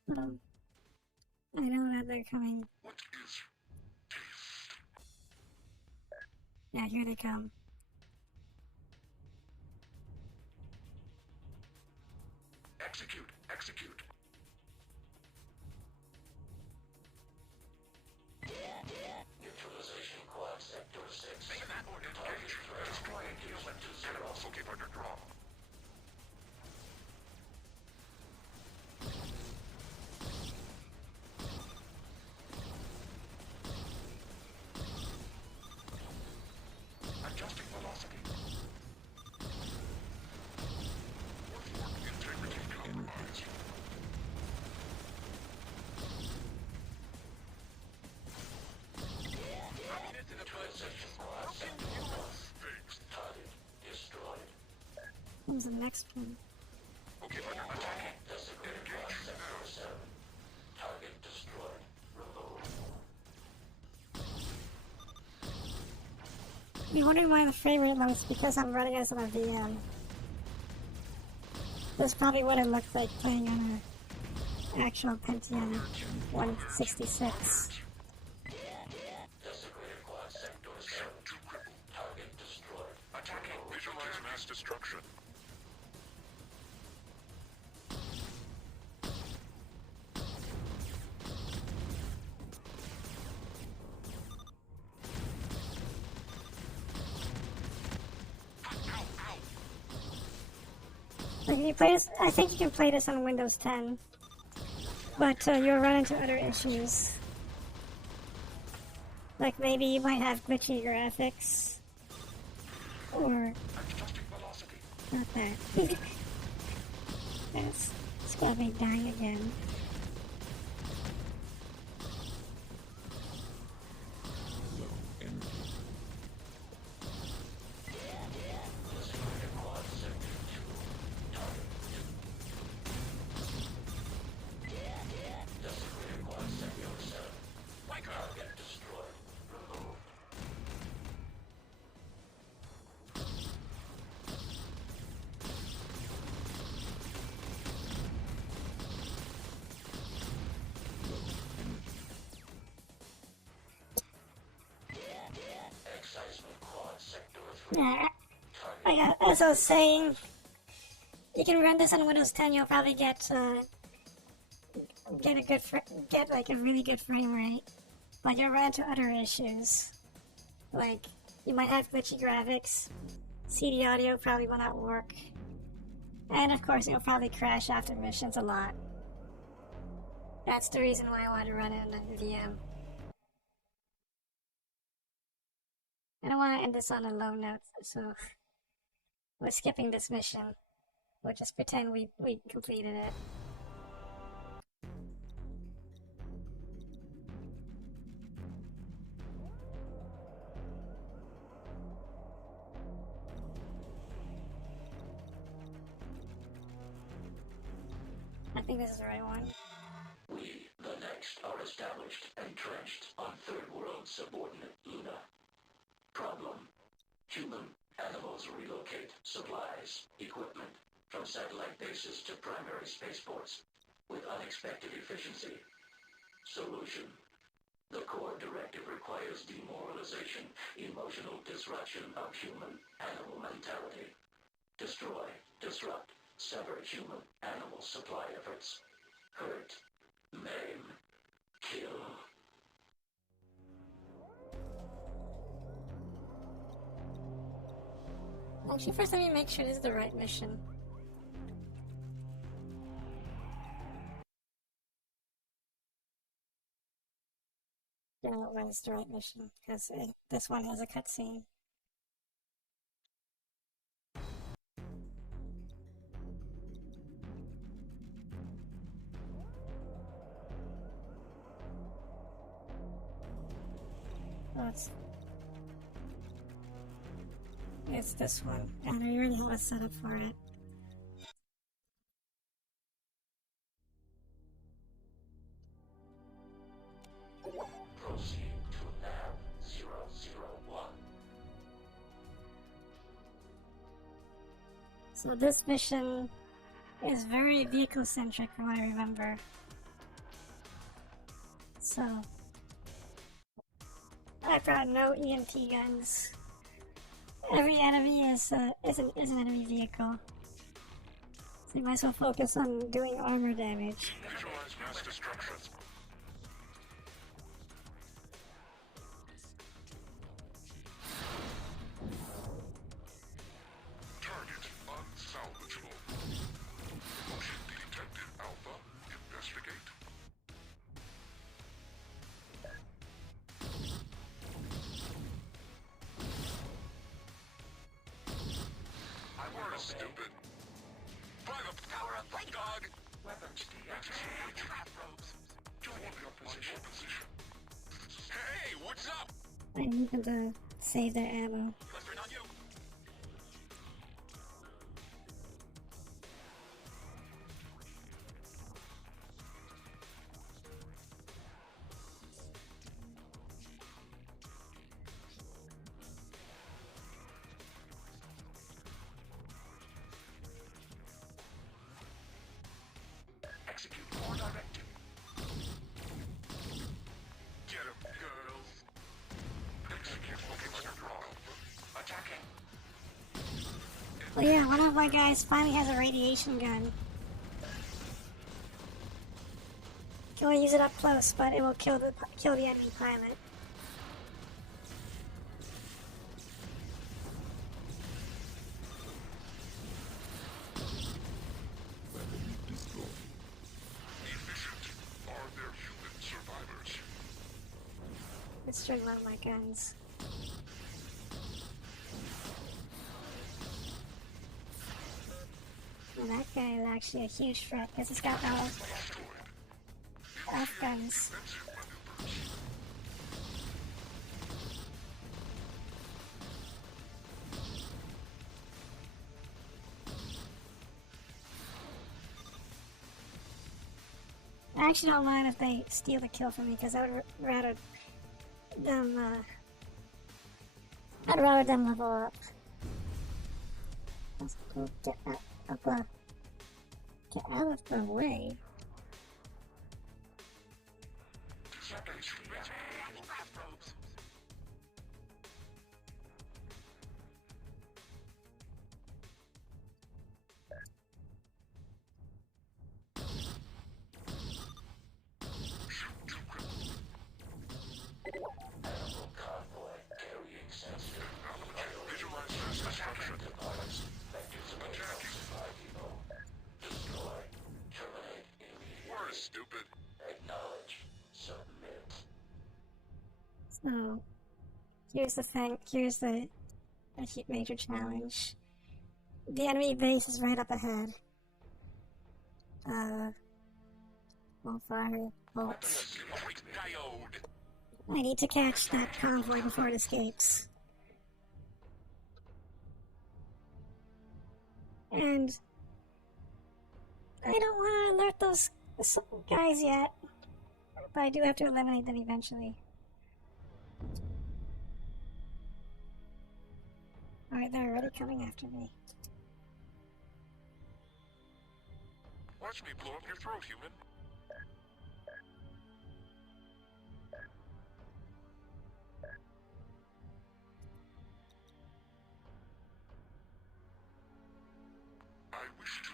I know that they're coming. What is taste? Yeah, here they come. Execute, execute. Neutralization quad sector 6. Make that or engage. Destroy human to 0. Okay, partner, draw. Adjusting velocity. Warp integrity compromised. Into the neutralization quad sector 1. Fixed. Target destroyed. Who's the next one? Okay, partner, attacking. Desecrated quad sector 7. Target destroyed. Removed. You're wondering why the frame rate low? It's because I'm running this on a VM. This is probably what it looked like playing on an actual Pentium 166. Desecrated quad sector 7. Target destroyed. Attacking. Visualize mass destruction. Like, you play this, I think you can play this on Windows 10, but you'll run into other issues. Like maybe you might have glitchy graphics, or Adjusting velocity. not that. That's got me dying again. Low energy. Desecrated quad sector 2. Target. Desecrated quad sector 7. Target destroyed. Removed. Excisement quad sector 3. Yeah, Target. as I was saying, you can run this on Windows 10. You'll probably get a good get like a really good frame rate, but you'll run into other issues. Like you might have glitchy graphics, CD audio probably will not work, and of course it'll probably crash after missions a lot. That's the reason why I wanted to run it on a VM. I don't want to end this on a low note, so we're skipping this mission. We'll just pretend we completed it. I think this is the right one. We, the next, are established, entrenched on Third World subordinate Luna. Problem. Human animals relocate supplies, equipment, from satellite bases to primary spaceports with unexpected efficiency. Solution. The core directive requires demoralization, emotional disruption of human-animal mentality. Destroy, disrupt, sever human-animal supply efforts. Hurt, maim, kill. Actually, first let me make sure this is the right mission. I don't know when it's the right mission, because this one has a cutscene. Oh, it's this one, and I already have a setup for it. Proceed to nav 001. So this mission is very vehicle-centric from what I remember. So I brought no EMT guns. Every enemy is an enemy vehicle. So you might as well focus on doing armor damage. Visualize mass destruction. Target unsalvageable. Motion detected. Alpha. Investigate. We're stupid. By the power of light dog. Weapons deactivated. Trap ropes. Join your position. Hey, what's up? I need them to save their ammo. Clustering on you. Execute more directive. Get him, girls. Execute focus control. Attacking. Oh yeah, one of my guys finally has a radiation gun. Can only use it up close, but it will kill the enemy pilot. Weapon destroyed. Efficient. Are there human survivors? Destroyed one of my guns. Well, that guy is actually a huge threat because he's got no F guns. Defensive maneuvers. I actually don't mind if they steal the kill from me because I would rather them. I'd rather them level up. Let's go get out of the way. Weapons reactivated. Trap ropes. Shoot to cripple. Animal convoy carrying sensitive. Visualize mass destruction. Departments. Vectors of survival. Destroy. Terminate immediately. We're stupid. Acknowledge. Submit. So here's the thing. Here's the major challenge. The enemy base is right up ahead. Well, fire bolts. Quick diode. I need to catch that convoy before it escapes. And I don't want to alert those guys yet, but I do have to eliminate them eventually. Alright, they're already coming after me. Watch me blow up your throat, human. I wish to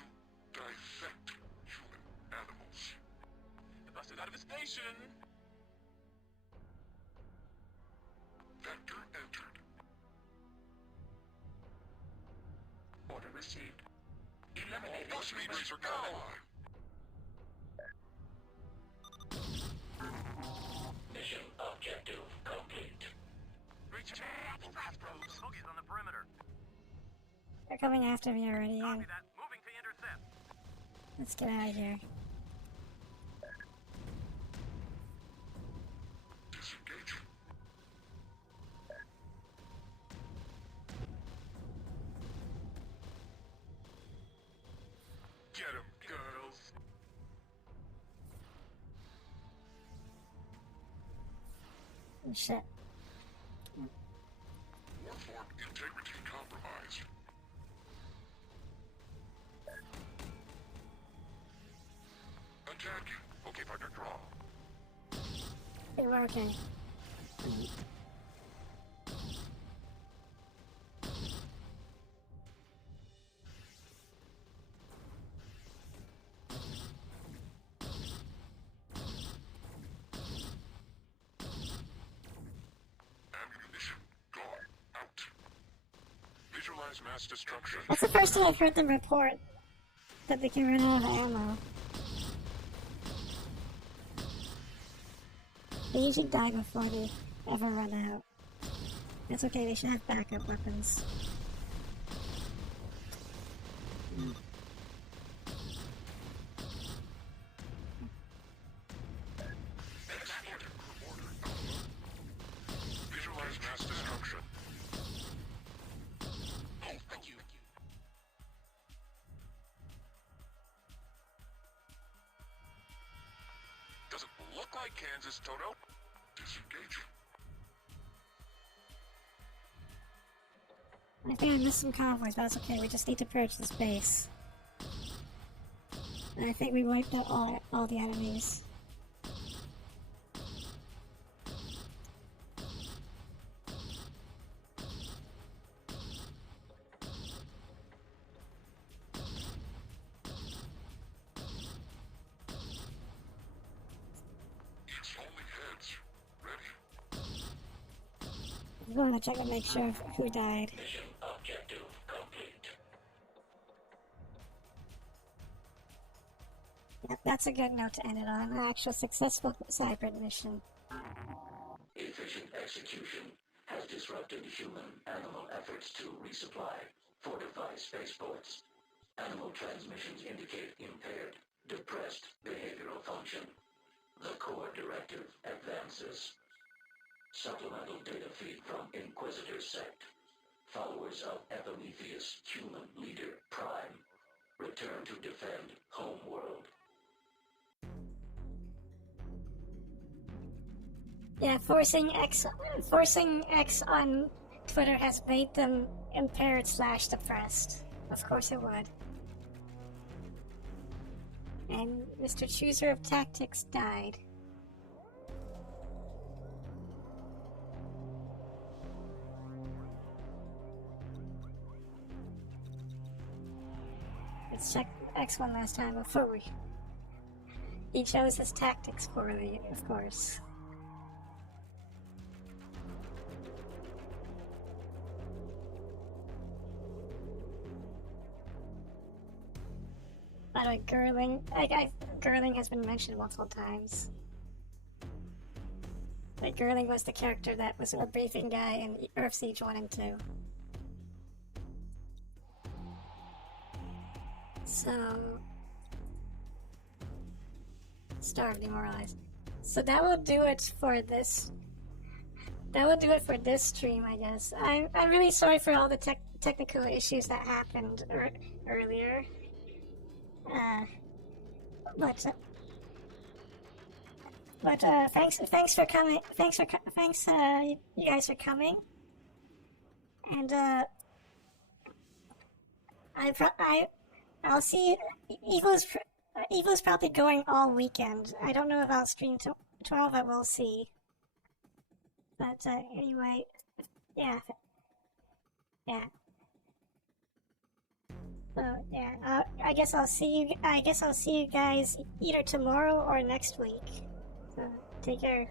dissect human animals. Busted out of his station. Vector entered. Order received. Eliminate. Push me, Racer, go! Mission objective complete. Reach fast probes. Bogies on the perimeter. They're coming after me already, and that. Moving to intercept. let's get out of here. Disengage. Get him, girls. Oh, shit. Warform integrity compromised. Attacking. Okay, partner, draw. we're okay. Ammunition gone. Out. Visualize mass destruction. That's the first time I've heard them report that they can run out of ammo. They usually die before they ever run out. That's okay, they should have backup weapons. Visualize mass destruction. Oh, thank you. Doesn't look like Kansas, Toto. Disengaging. I think I missed some convoys, but that's okay, we just need to purge this base. And I think we wiped out all the enemies. It's only heads. Ready. I'm going to check and make sure who died. Mission objective complete. Yep, that's a good note to end it on. An actual successful cyber mission. Efficient execution has disrupted human-animal efforts to resupply, fortify spaceports. Animal transmissions indicate impaired, depressed behavioral function. The core directive advances. Supplemental data feed from Inquisitor sect. Followers of Epimetheus human leader Prime. Return to defend homeworld. Yeah, forcing X on Twitter has made them impaired / depressed. Of course it would. And Mr. Chooser of Tactics died. Let's check X one last time before we... He chose his tactics poorly, of course. By the way, Gerling has been mentioned multiple times. Like, Gerling was the character that was a briefing guy in Earthsiege 1 and 2. So... Starve, demoralized. So that will do it for this... That will do it for this stream, I guess. I'm really sorry for all the technical issues that happened earlier. But thanks for coming. Thanks you guys for coming. And I'll see. Evil's probably going all weekend. I don't know if I'll stream 12. I will see. But anyway, yeah. So yeah, I guess I'll see you guys either tomorrow or next week. So take care.